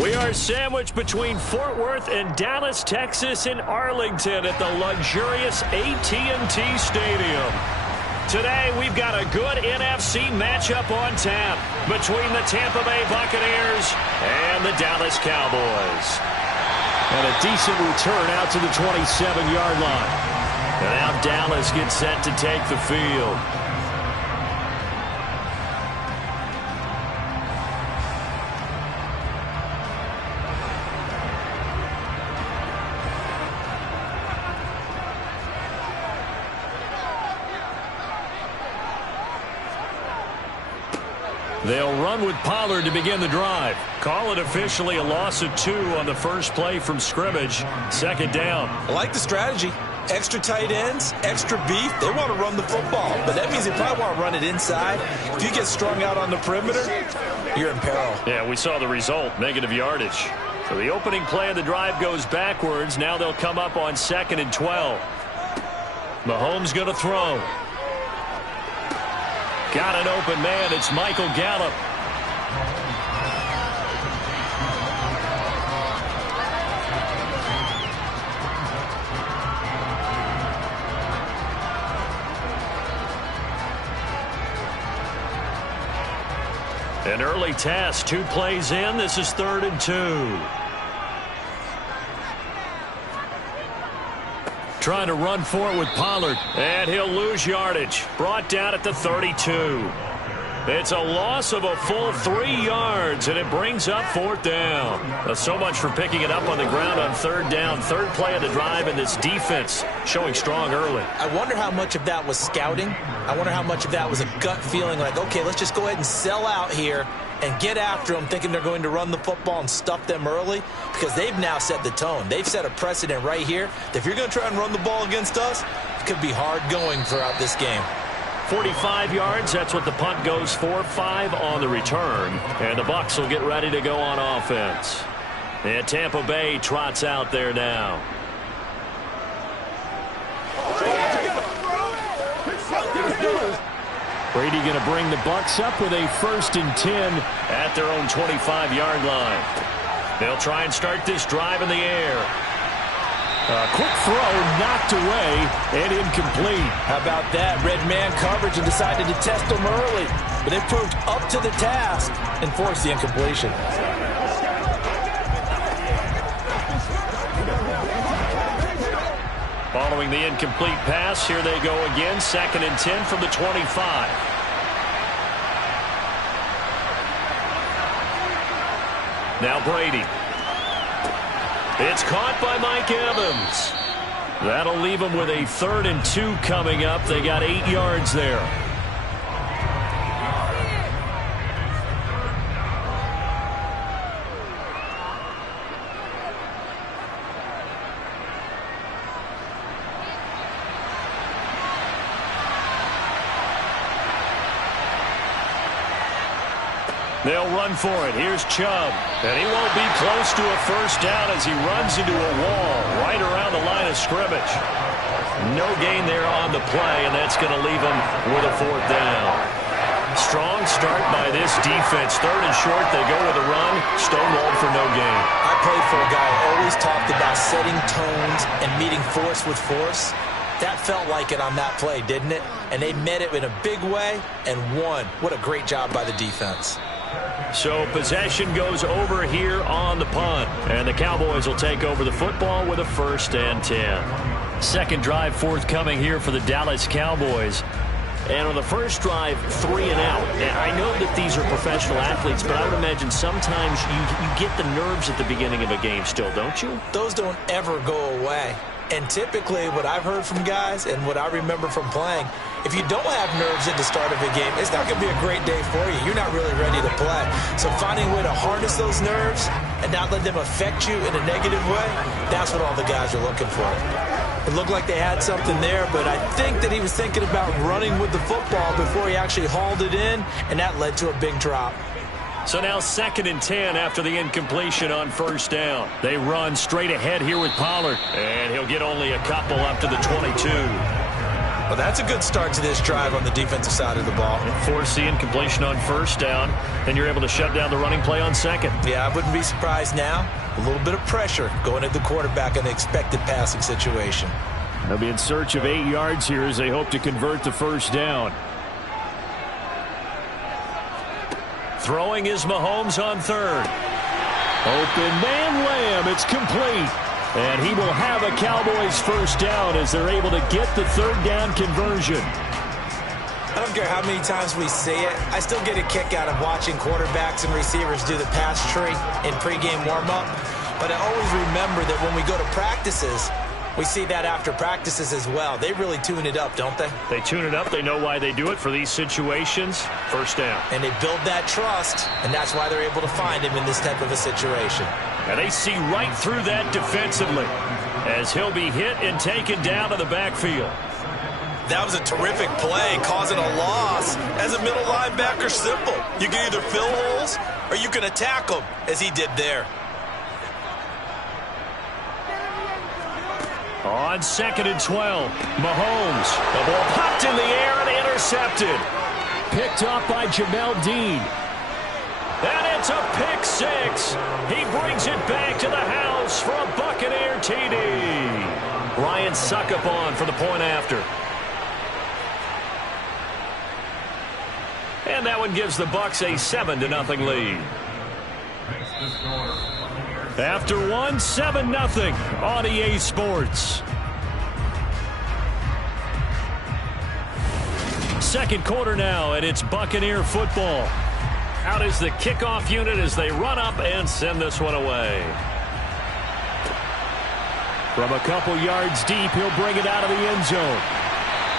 We are sandwiched between Fort Worth and Dallas, Texas in Arlington at the luxurious AT&T Stadium. Today, we've got a good NFC matchup on tap between the Tampa Bay Buccaneers and the Dallas Cowboys. And a decent return out to the 27-yard line. And now Dallas gets set to take the field. They'll run with Pollard to begin the drive. Call it officially a loss of 2 on the first play from scrimmage. Second down. I like the strategy. Extra tight ends, extra beef. They want to run the football, but that means they probably want to run it inside. If you get strung out on the perimeter, you're in peril. Yeah, we saw the result, negative yardage. So the opening play of the drive goes backwards. Now they'll come up on 2nd and 12. Mahomes going to throw. Got an open man. It's Michael Gallup. An early task, 2 plays in. This is 3rd and 2. Trying to run for it with Pollard, and he'll lose yardage. Brought down at the 32. It's a loss of a full 3 yards, and it brings up 4th down. So much for picking it up on the ground on 3rd down. 3rd play of the drive, and this defense showing strong early. I wonder how much of that was scouting. I wonder how much of that was a gut feeling like, okay, let's just go ahead and sell out here and get after them, thinking they're going to run the football and stuff them early, because they've now set the tone. They've set a precedent right here that if you're going to try and run the ball against us, it could be hard going throughout this game. 45 yards, that's what the punt goes for. 5 on the return, and the Bucs will get ready to go on offense. And Tampa Bay trots out there now. Brady going to bring the Bucs up with a 1st and 10 at their own 25-yard line. They'll try and start this drive in the air. A quick throw knocked away and incomplete. How about that? Red man coverage and decided to test them early. But they proved up to the task and forced the incompletion. Following the incomplete pass, here they go again. 2nd and 10 from the 25. Now Brady. It's caught by Mike Evans. That'll leave them with a 3rd and 2 coming up. They got 8 yards there. They'll run for it. Here's Chubb. And he won't be close to a 1st down as he runs into a wall right around the line of scrimmage. No gain there on the play, and that's going to leave him with a 4th down. Strong start by this defense. 3rd and short, they go with a run. Stonewalled for no gain. I played for a guy who always talked about setting tones and meeting force with force. That felt like it on that play, didn't it? And they met it in a big way and won. What a great job by the defense. So possession goes over here on the punt. And the Cowboys will take over the football with a 1st and 10. Second drive forthcoming here for the Dallas Cowboys. And on the first drive, 3 and out. And I know that these are professional athletes, but I would imagine sometimes you get the nerves at the beginning of a game still, don't you? Those don't ever go away. And typically what I've heard from guys and what I remember from playing, if you don't have nerves at the start of a game, it's not going to be a great day for you. You're not really ready to play. So finding a way to harness those nerves and not let them affect you in a negative way, that's what all the guys are looking for. It looked like they had something there, but I think that he was thinking about running with the football before he actually hauled it in, and that led to a big drop. So now 2nd and 10 after the incompletion on 1st down. They run straight ahead here with Pollard, and he'll get only a couple up to the 22. Well, that's a good start to this drive on the defensive side of the ball. And forcing completion on first down, and you're able to shut down the running play on second. Yeah, I wouldn't be surprised now. A little bit of pressure going at the quarterback in the expected passing situation. They'll be in search of 8 yards here as they hope to convert the first down. Throwing is Mahomes on third. Open man Lamb. It's complete. And he will have a Cowboys first down as they're able to get the third down conversion. I don't care how many times we see it. I still get a kick out of watching quarterbacks and receivers do the pass tree in pregame warm-up. But I always remember that when we go to practices, we see that after practices as well. They really tune it up, don't they? They tune it up. They know why they do it for these situations. First down. And they build that trust, and that's why they're able to find him in this type of a situation. And they see right through that defensively as he'll be hit and taken down to the backfield. That was a terrific play, causing a loss. As a middle linebacker, simple. You can either fill holes or you can attack them, as he did there. On 2nd and 12, Mahomes. The ball popped in the air and intercepted. Picked up by Jamel Dean. And it's a pick six. He brings it back to the house for a Buccaneer TD. Ryan Succop on for the point after. And that one gives the Bucs a 7-0 lead. After one, 7-0 on EA Sports. Second quarter now, and it's Buccaneer football. Out is the kickoff unit as they run up and send this one away. From a couple yards deep, he'll bring it out of the end zone.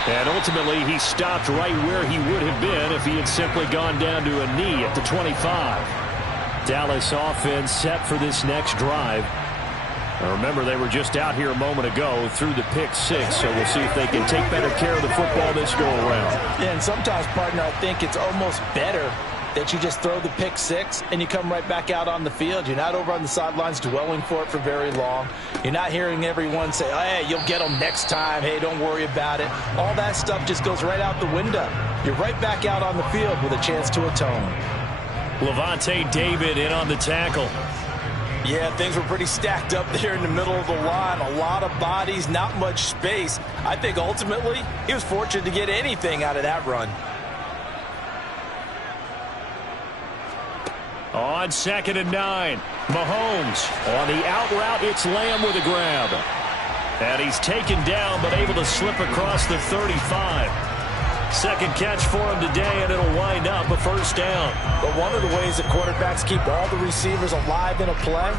And ultimately, he stopped right where he would have been if he had simply gone down to a knee at the 25. Dallas offense set for this next drive. Now remember, they were just out here a moment ago through the pick six, so we'll see if they can take better care of the football this go-around. Yeah, and sometimes, partner, I think it's almost better that you just throw the pick six and you come right back out on the field. You're not over on the sidelines dwelling for it for very long. You're not hearing everyone say, hey, you'll get them next time. Hey, don't worry about it. All that stuff just goes right out the window. You're right back out on the field with a chance to atone. Lavonte David in on the tackle. Yeah, things were pretty stacked up there in the middle of the line. A lot of bodies, not much space. I think ultimately he was fortunate to get anything out of that run. On 2nd and 9, Mahomes. On the out route, it's Lamb with a grab. And he's taken down, but able to slip across the 35. Second catch for him today, and it'll wind up a first down. But one of the ways that quarterbacks keep all the receivers alive in a play,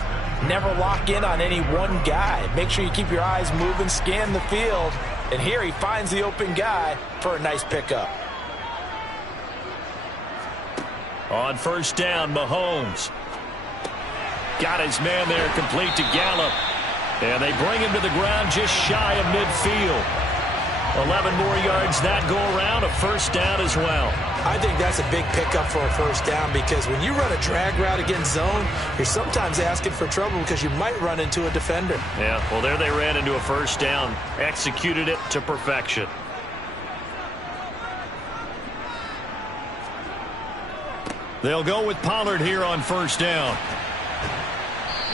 never lock in on any one guy. Make sure you keep your eyes moving, scan the field. And here he finds the open guy for a nice pickup. On first down, Mahomes. Got his man there, complete to Gallup. And they bring him to the ground just shy of midfield. 11 more yards that go around, a first down as well. I think that's a big pickup for a first down because when you run a drag route against zone, you're sometimes asking for trouble because you might run into a defender. Yeah, well, there they ran into a first down. Executed it to perfection. They'll go with Pollard here on first down.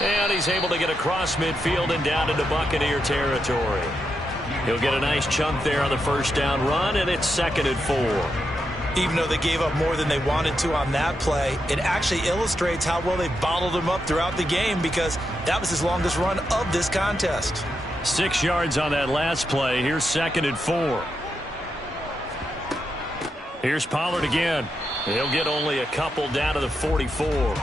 And he's able to get across midfield and down into Buccaneer territory. He'll get a nice chunk there on the first down run, and it's 2nd and 4. Even though they gave up more than they wanted to on that play, it actually illustrates how well they bottled him up throughout the game because that was his longest run of this contest. 6 yards on that last play. Here's 2nd and 4. Here's Pollard again. He'll get only a couple down to the 44.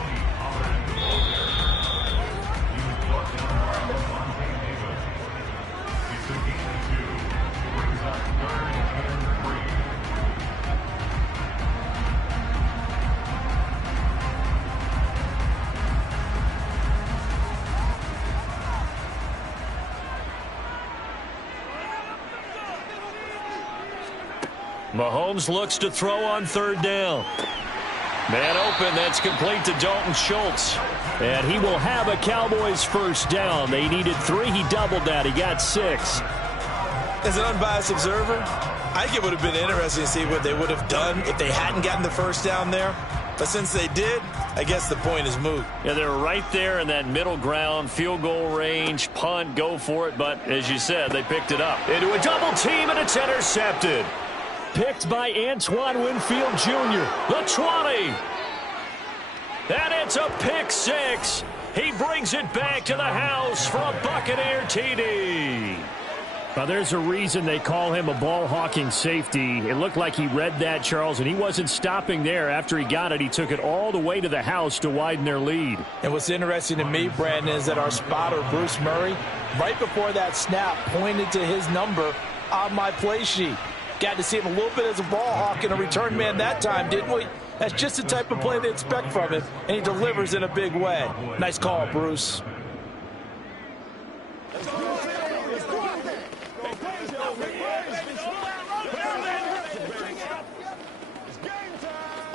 Mahomes looks to throw on third down. Man open, that's complete to Dalton Schultz. And he will have a Cowboys first down. They needed 3, he doubled that, he got 6. As an unbiased observer, I think it would have been interesting to see what they would have done if they hadn't gotten the first down there. But since they did, I guess the point is moot. Yeah, they're right there in that middle ground, field goal range, punt, go for it. But as you said, they picked it up into a double team, and it's intercepted. Picked by Antoine Winfield Jr. The 20. And it's a pick six. He brings it back to the house for a Buccaneer TD. Now, there's a reason they call him a ball-hawking safety. It looked like he read that, Charles, and he wasn't stopping there. After he got it, he took it all the way to the house to widen their lead. And what's interesting to me, Brandon, is that our spotter, Bruce Murray, right before that snap, pointed to his number on my play sheet. Got to see him a little bit as a ball hawk and a return man that time, didn't we? That's just the type of play they expect from him, and he delivers in a big way. Nice call, Bruce.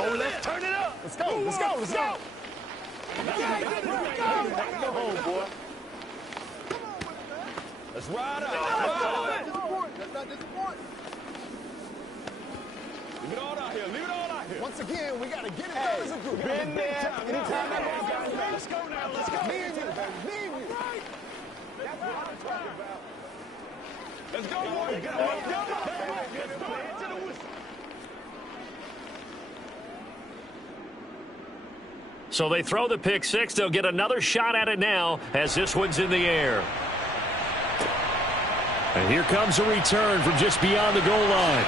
Oh, let's turn it up. Let's go. Let's go. Let's go. Let's ride out. Let's not disappoint. Leave it all out here. Leave it all out here. Once again, we got to get it done as a group. Been there. Anytime that ball goes down. Let's go now. Let's go. Need you. Need you. That's what I'm talking about. Let's go, boys. Let's go. Let's go. So they throw the pick six. They'll get another shot at it now as this one's in the air. And here comes a return from just beyond the goal line.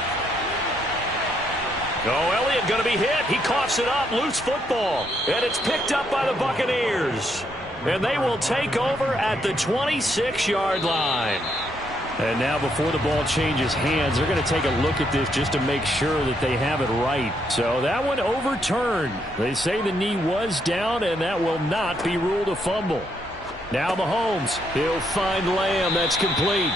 Oh, Elliott going to be hit. He coughs it up. Loose football. And it's picked up by the Buccaneers. And they will take over at the 26-yard line. And now before the ball changes hands, they're going to take a look at this just to make sure that they have it right. So that one overturned. They say the knee was down, and that will not be ruled a fumble. Now Mahomes. He'll find Lamb. That's complete.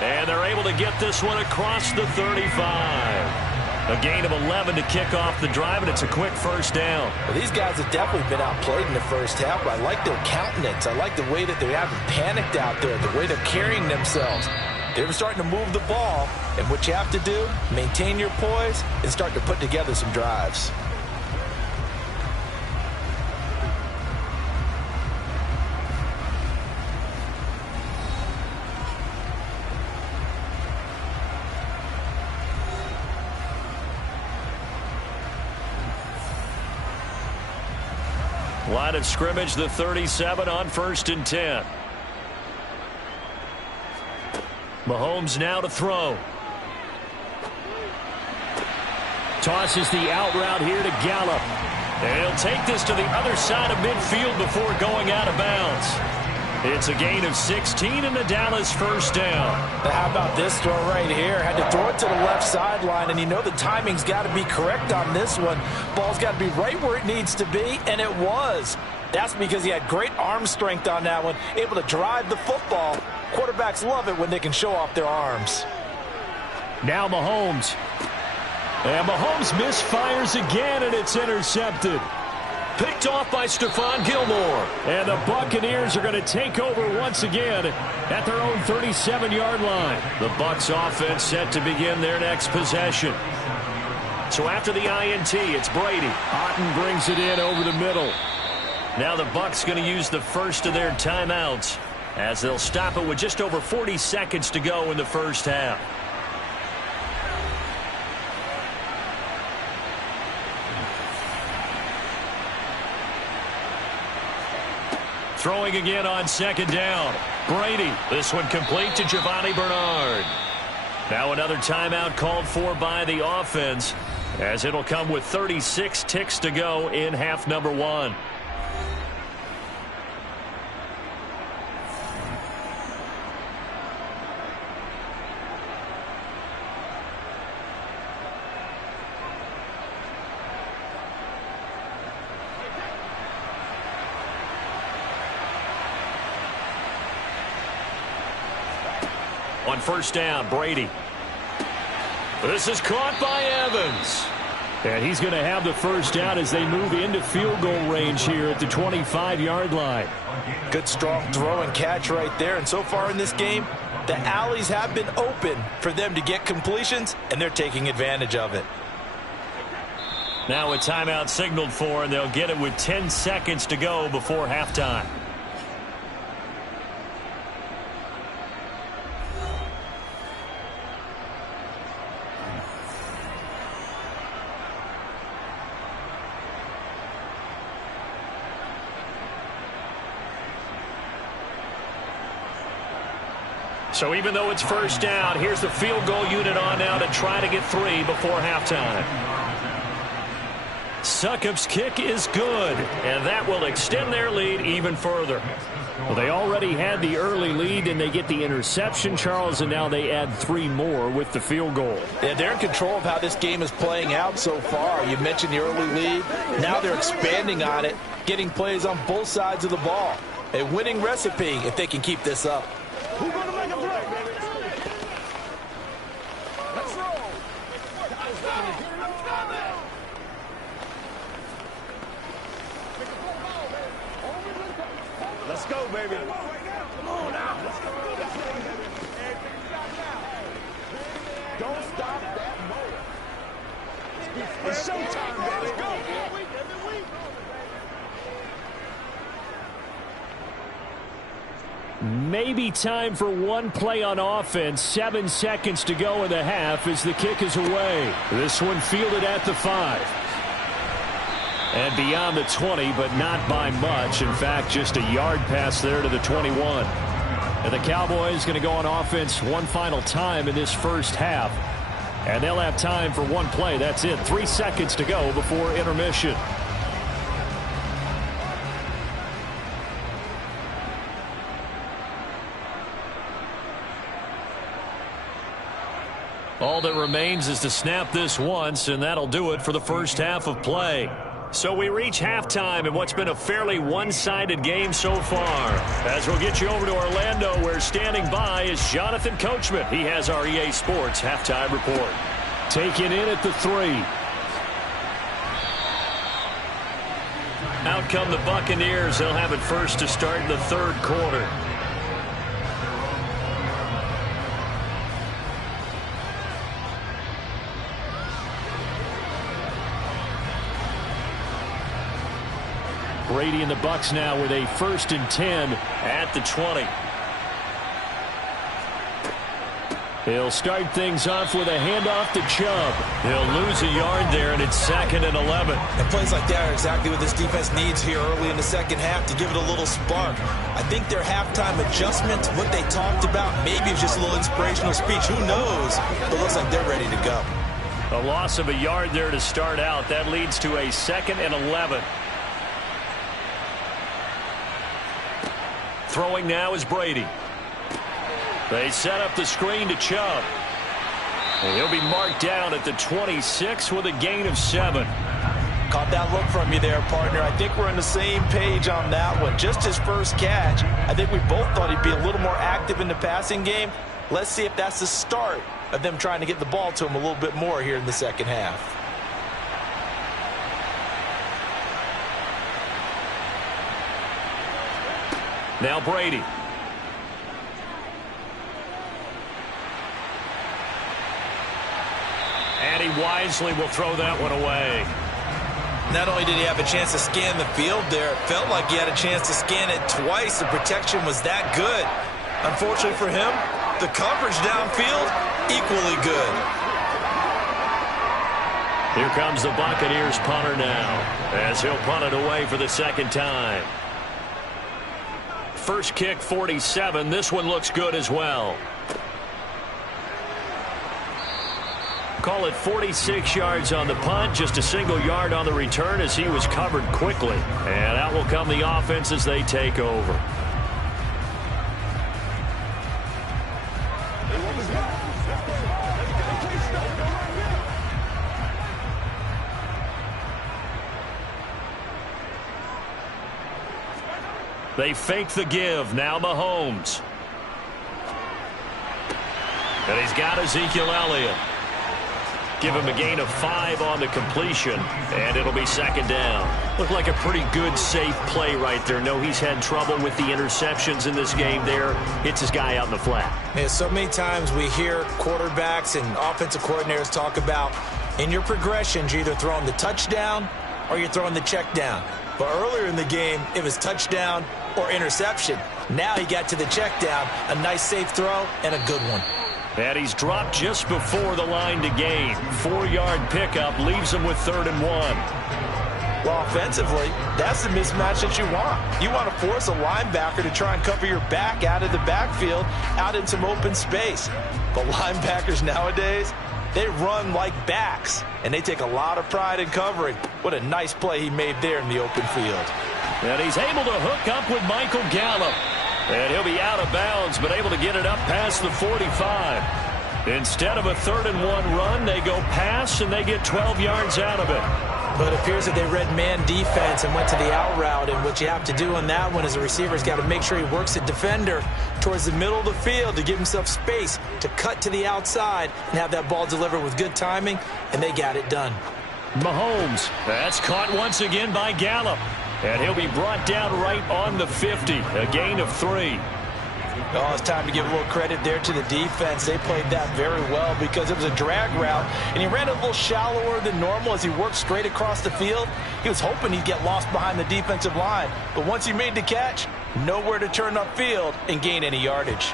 And they're able to get this one across the 35. A gain of 11 to kick off the drive, and it's a quick first down. Well, these guys have definitely been outplayed in the first half, but I like their countenance. I like the way that they haven't panicked out there, the way they're carrying themselves. They're starting to move the ball, and what you have to do, maintain your poise and start to put together some drives. Line of scrimmage, the 37 on 1st and 10. Mahomes now to throw. Tosses the out route here to Gallup. And he'll take this to the other side of midfield before going out of bounds. It's a gain of 16 in the Dallas first down. How about this throw right here? Had to throw it to the left sideline, and you know the timing's got to be correct on this one. Ball's got to be right where it needs to be, and it was. That's because he had great arm strength on that one, able to drive the football. Quarterbacks love it when they can show off their arms. Now Mahomes. And Mahomes misfires again, and it's intercepted. Picked off by Stephon Gilmore. And the Buccaneers are going to take over once again at their own 37-yard line. The Bucs offense set to begin their next possession. So after the INT, it's Brady. Otten brings it in over the middle. Now the Bucs going to use the first of their timeouts as they'll stop it with just over 40 seconds to go in the first half. Throwing again on second down. Brady. This one complete to Giovanni Bernard. Now another timeout called for by the offense as it'll come with 36 ticks to go in half number one. On first down, Brady. This is caught by Evans. And he's going to have the first down as they move into field goal range here at the 25-yard line. Good, strong throw and catch right there. And so far in this game, The alleys have been open for them to get completions, and they're taking advantage of it. Now a timeout signaled for, and they'll get it with 10 seconds to go before halftime. So even though it's first down, here's the field goal unit on now to try to get 3 before halftime. Succop's kick is good, and that will extend their lead even further. Well, they already had the early lead, and they get the interception, Charles, and now they add 3 more with the field goal. Yeah, they're in control of how this game is playing out so far. You mentioned the early lead. Now they're expanding on it, getting plays on both sides of the ball. A winning recipe if they can keep this up. Who's going to make a play? Let's roll. Let's go, baby. Come on now. Let's go. Don't stop that motor. It's showtime, baby. Let's go. Maybe time for one play on offense. 7 seconds to go in the half as the kick is away. This one fielded at the 5. And beyond the 20, but not by much. In fact, just a yard pass there to the 21. And the Cowboys going to go on offense one final time in this first half. And they'll have time for one play. That's it. 3 seconds to go before intermission. All that remains is to snap this once, and that'll do it for the first half of play. So we reach halftime in what's been a fairly one-sided game so far. As we'll get you over to Orlando, where standing by is Jonathan Coachman. He has our EA Sports halftime report. Taken in at the 3. Out come the Buccaneers. They'll have it first to start in the third quarter. Brady and the Bucs now with a 1st and 10 at the 20. He'll start things off with a handoff to Chubb. He'll lose a yard there, and it's 2nd and 11. And plays like that are exactly what this defense needs here early in the second half to give it a little spark. I think their halftime adjustment, what they talked about, maybe it's just a little inspirational speech. Who knows? But it looks like they're ready to go. A loss of a yard there to start out. That leads to a 2nd and 11. Throwing now is Brady. They set up the screen to Chubb. And he'll be marked down at the 26 with a gain of 7. Caught that look from you there, partner. I think we're on the same page on that one. Just his first catch. I think we both thought he'd be a little more active in the passing game. Let's see if that's the start of them trying to get the ball to him a little bit more here in the second half. Now Brady. And he wisely will throw that one away. Not only did he have a chance to scan the field there, it felt like he had a chance to scan it twice. The protection was that good. Unfortunately for him, the coverage downfield, equally good. Here comes the Buccaneers punter now, as he'll punt it away for the second time. First kick, 47. This one looks good as well. Call it 46 yards on the punt, just a single yard on the return as he was covered quickly. And out will come the offense as they take over. They fake the give. Now Mahomes. And he's got Ezekiel Elliott. Give him a gain of 5 on the completion, and it'll be second down. Looked like a pretty good, safe play right there. No, he's had trouble with the interceptions in this game there. Hits his guy out in the flat. Yeah, so many times we hear quarterbacks and offensive coordinators talk about in your progressions, you're either throwing the touchdown or you're throwing the check down. But earlier in the game, it was touchdown or interception. Now he got to the check down, a nice safe throw, and a good one. And he's dropped just before the line to gain. 4-yard pickup leaves him with 3rd and 1. Well, offensively, that's the mismatch that you want. You want to force a linebacker to try and cover your back out of the backfield, out in some open space. But linebackers nowadays, they run like backs, and they take a lot of pride in covering. What a nice play he made there in the open field. And he's able to hook up with Michael Gallup. And he'll be out of bounds, but able to get it up past the 45. Instead of a 3rd and 1 run, they go pass, and they get 12 yards out of it. But it appears that they read man defense and went to the out route, and what you have to do on that one as a receiver's got to make sure he works the defender towards the middle of the field to give himself space to cut to the outside and have that ball delivered with good timing, and they got it done. Mahomes, that's caught once again by Gallup. And he'll be brought down right on the 50, a gain of 3. Oh, it's time to give a little credit there to the defense. They played that very well because it was a drag route, and he ran a little shallower than normal as he worked straight across the field. He was hoping he'd get lost behind the defensive line, but once he made the catch, nowhere to turn upfield and gain any yardage.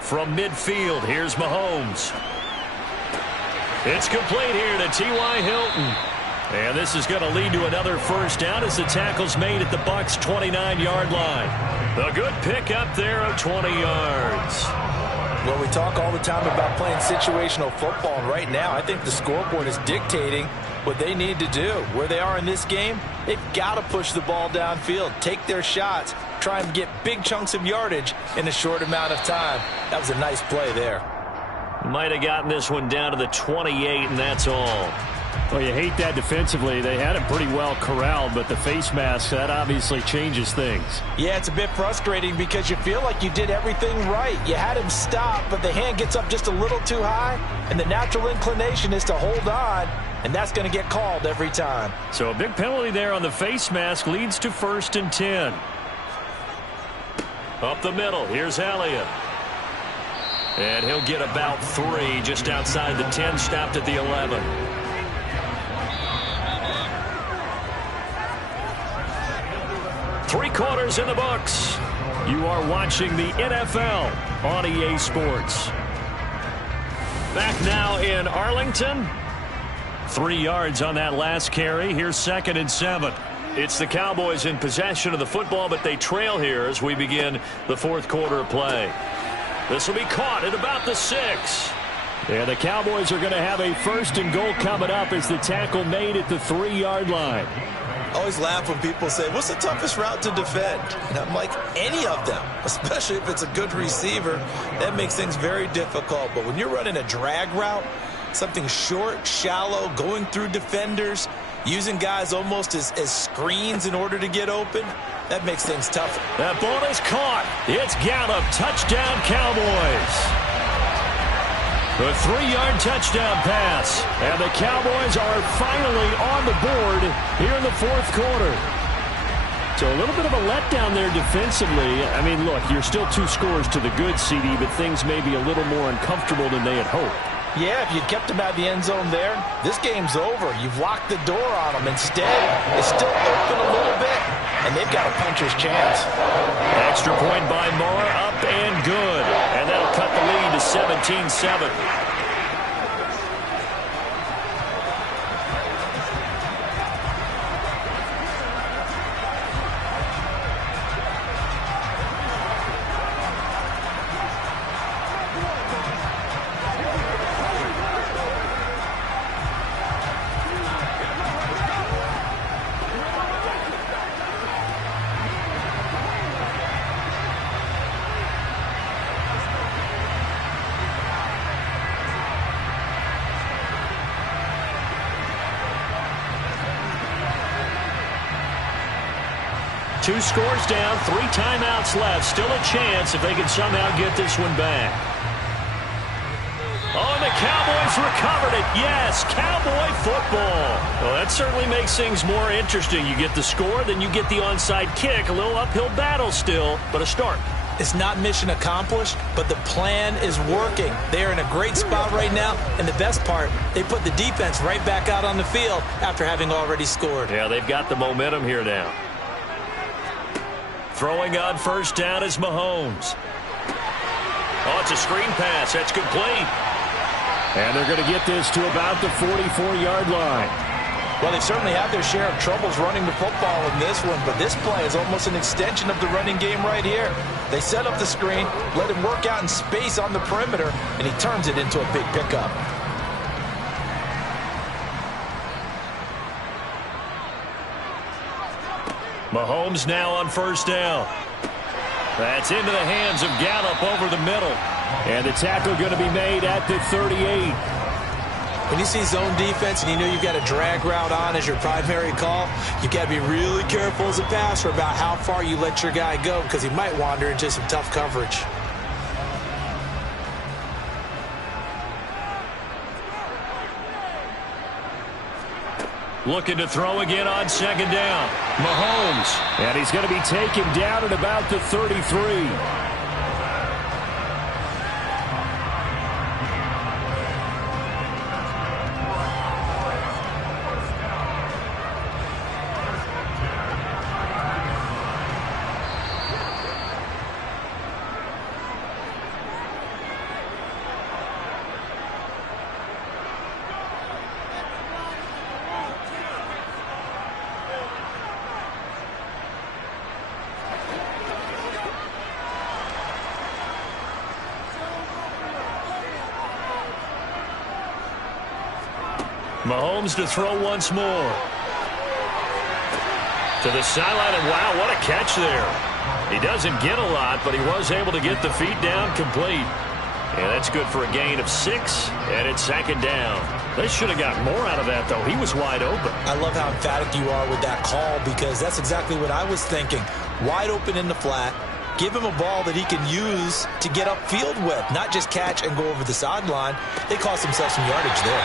From midfield, here's Mahomes. It's complete here to T.Y. Hilton. And this is going to lead to another first down as the tackle's made at the Bucs' 29-yard line. A good pickup there of 20 yards. Well, we talk all the time about playing situational football, and right now I think the scoreboard is dictating what they need to do. Where they are in this game, they've got to push the ball downfield, take their shots, try and get big chunks of yardage in a short amount of time. That was a nice play there. Might have gotten this one down to the 28, and that's all. Well, you hate that defensively. They had him pretty well corralled, but the face mask, that obviously changes things. Yeah, it's a bit frustrating because you feel like you did everything right. You had him stop, but the hand gets up just a little too high, and the natural inclination is to hold on, and that's going to get called every time. So a big penalty there on the face mask leads to 1st and 10. Up the middle, here's Elliott. And he'll get about 3 just outside the 10, stopped at the 11. Three quarters in the books. You are watching the NFL on EA Sports. Back now in Arlington. 3 yards on that last carry. Here's 2nd and 7. It's the Cowboys in possession of the football, but they trail here as we begin the 4th quarter of play. This will be caught at about the 6. And the Cowboys are going to have a 1st and goal coming up as the tackle made at the 3-yard line. I always laugh when people say, what's the toughest route to defend? And I'm like, any of them, especially if it's a good receiver. That makes things very difficult. But when you're running a drag route, something short, shallow, going through defenders, using guys almost as screens in order to get open, that makes things tougher. That ball is caught. It's Gallup. Touchdown, Cowboys. A 3-yard touchdown pass. And the Cowboys are finally on the board here in the 4th quarter. So a little bit of a letdown there defensively. I mean, look, you're still 2 scores to the good, CD, but things may be a little more uncomfortable than they had hoped. Yeah, if you'd kept them out of the end zone there, this game's over. You've locked the door on them. Instead, it's still open a little bit, and they've got a puncher's chance. Extra point by Moore, up and good. And that'll cut the lead to 17-7. Two scores down, 3 timeouts left. Still a chance if they can somehow get this one back. Oh, and the Cowboys recovered it. Yes, Cowboy football. Well, that certainly makes things more interesting. You get the score, then you get the onside kick. A little uphill battle still, but a start. It's not mission accomplished, but the plan is working. They're in a great spot right now, and the best part, they put the defense right back out on the field after having already scored. Yeah, they've got the momentum here now. Throwing on first down is Mahomes. Oh, it's a screen pass. That's complete. And they're going to get this to about the 44-yard line. Well, they certainly have their share of troubles running the football in this one, but this play is almost an extension of the running game right here. They set up the screen, let him work out in space on the perimeter, and he turns it into a big pickup. Mahomes now on first down. That's into the hands of Gallup over the middle. And the tackle going to be made at the 38. When you see zone defense and you know you've got a drag route on as your primary call, you've got to be really careful as a passer about how far you let your guy go because he might wander into some tough coverage. Looking to throw again on second down. Mahomes. And he's going to be taken down at about the 33. Mahomes to throw once more. To the sideline, and wow, what a catch there. He doesn't get a lot, but he was able to get the feet down complete. And that's good for a gain of 6, and it's second down. They should have got more out of that, though. He was wide open. I love how emphatic you are with that call because that's exactly what I was thinking. Wide open in the flat. Give him a ball that he can use to get upfield with, not just catch and go over the sideline. They cost themselves some yardage there.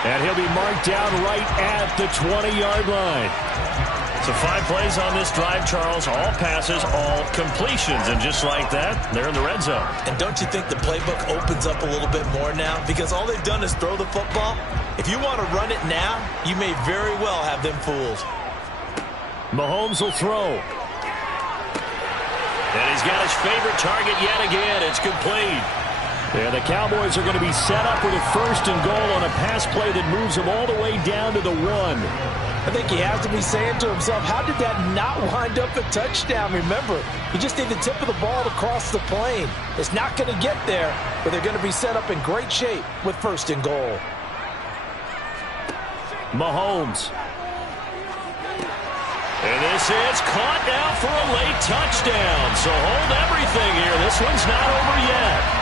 And he'll be marked down right at the 20-yard line. So 5 plays on this drive, Charles. All passes, all completions. And just like that, they're in the red zone. And don't you think the playbook opens up a little bit more now? Because all they've done is throw the football. If you want to run it now, you may very well have them fooled. Mahomes will throw. And he's got his favorite target yet again. It's complete. Yeah, the Cowboys are going to be set up with a first and goal on a pass play that moves them all the way down to the 1. I think he has to be saying to himself, how did that not wind up a touchdown? Remember, you just need the tip of the ball to cross the plane. It's not going to get there, but they're going to be set up in great shape with first and goal. Mahomes. And this is caught now for a late touchdown. So hold everything here. This one's not over yet.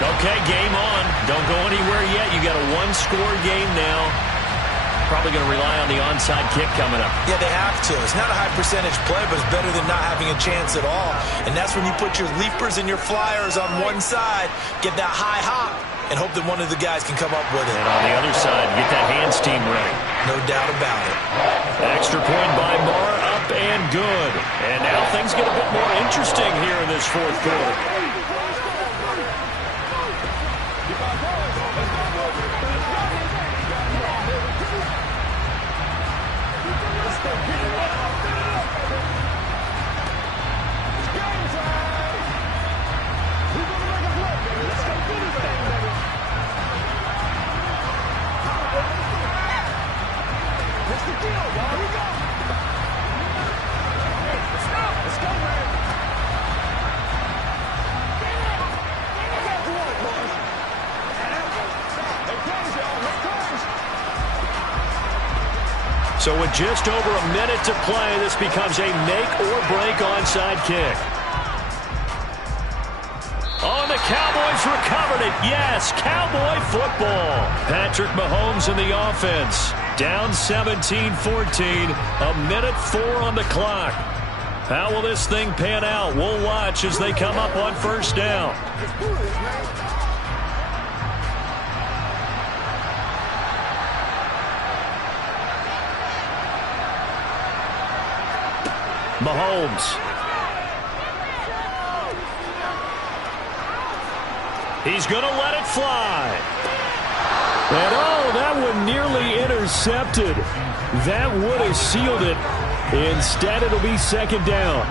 Okay, game on. Don't go anywhere yet. You got a 1-score game now. Probably going to rely on the onside kick coming up. Yeah, they have to. It's not a high percentage play, but it's better than not having a chance at all. And that's when you put your leapers and your flyers on one side, get that high hop, and hope that one of the guys can come up with it. And on the other side, get that hands team ready. No doubt about it. An extra point by Marr, up and good. And now things get a bit more interesting here in this fourth quarter. So with just over a minute to play, this becomes a make-or-break onside kick. Oh, and the Cowboys recovered it. Yes, Cowboy football. Patrick Mahomes in the offense. Down 17-14, a minute 4 on the clock. How will this thing pan out? We'll watch as they come up on first down. Mahomes. He's going to let it fly. And oh, that one nearly intercepted. That would have sealed it. Instead, it'll be second down.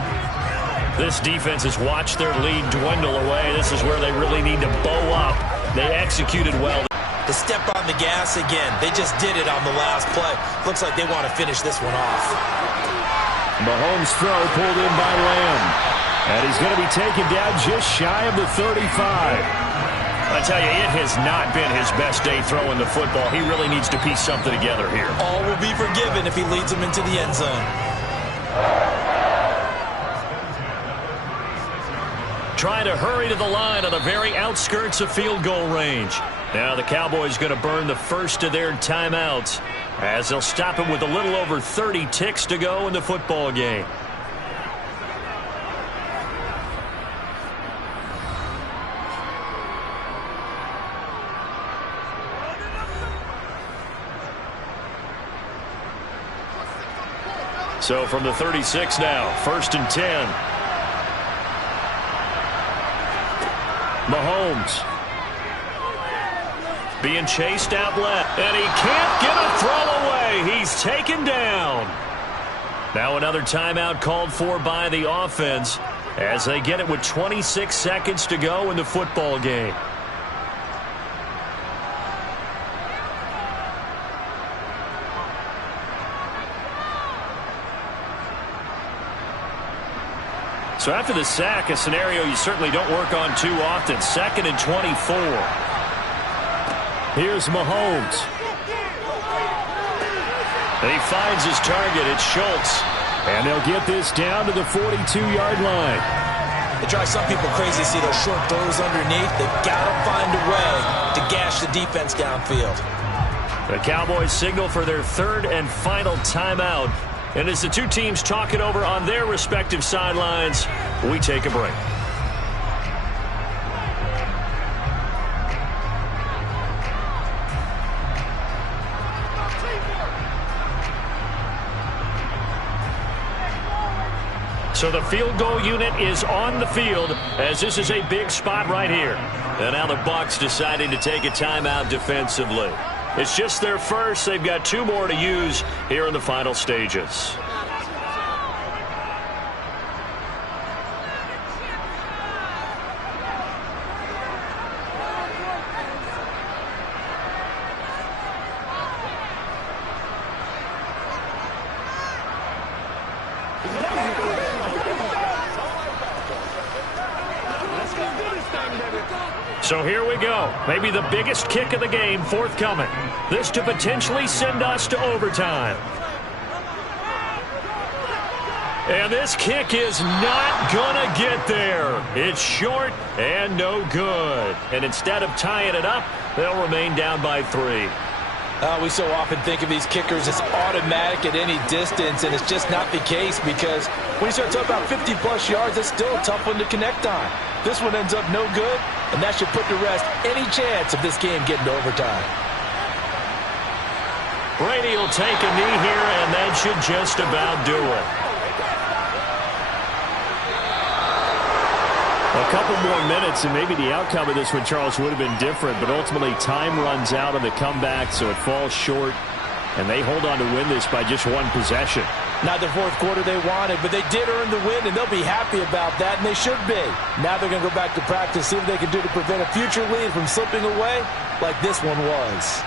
This defense has watched their lead dwindle away. This is where they really need to bow up. They executed well. To step on the gas again. They just did it on the last play. Looks like they want to finish this one off. Mahomes' throw pulled in by Lamb. And he's going to be taken down just shy of the 35. I tell you, it has not been his best day throwing the football. He really needs to piece something together here. All will be forgiven if he leads them into the end zone. Trying to hurry to the line on the very outskirts of field goal range. Now the Cowboys going to burn the first of their timeouts as they'll stop him with a little over 30 ticks to go in the football game. So from the 36 now, 1st and 10. Mahomes being chased out left, and he can't get a throw away. He's taken down. Now another timeout called for by the offense as they get it with 26 seconds to go in the football game. So after the sack, a scenario you certainly don't work on too often. 2nd and 24. Here's Mahomes. And he finds his target. It's Schultz. And they'll get this down to the 42-yard line. It drives some people crazy to see those short throws underneath. They've got to find a way to gash the defense downfield. The Cowboys signal for their 3rd and final timeout. And as the two teams talk it over on their respective sidelines, we take a break. So the field goal unit is on the field as this is a big spot right here. And now the Bucs deciding to take a timeout defensively. It's just their first. They've got 2 more to use here in the final stages. So here we go. Maybe the biggest kick of the game forthcoming. This to potentially send us to overtime. And this kick is not going to get there. It's short and no good. And instead of tying it up, they'll remain down by 3. We so often think of these kickers as automatic at any distance, and it's just not the case because when you start talking about 50-plus yards, it's still a tough one to connect on. This one ends up no good, and that should put to rest any chance of this game getting to overtime. Brady will take a knee here, and that should just about do it. A couple more minutes, and maybe the outcome of this one, Charles, would have been different, but ultimately time runs out on the comeback, so it falls short, and they hold on to win this by just 1 possession. Not the 4th quarter they wanted, but they did earn the win, and they'll be happy about that, and they should be. Now they're going to go back to practice, see what they can do to prevent a future lead from slipping away like this one was.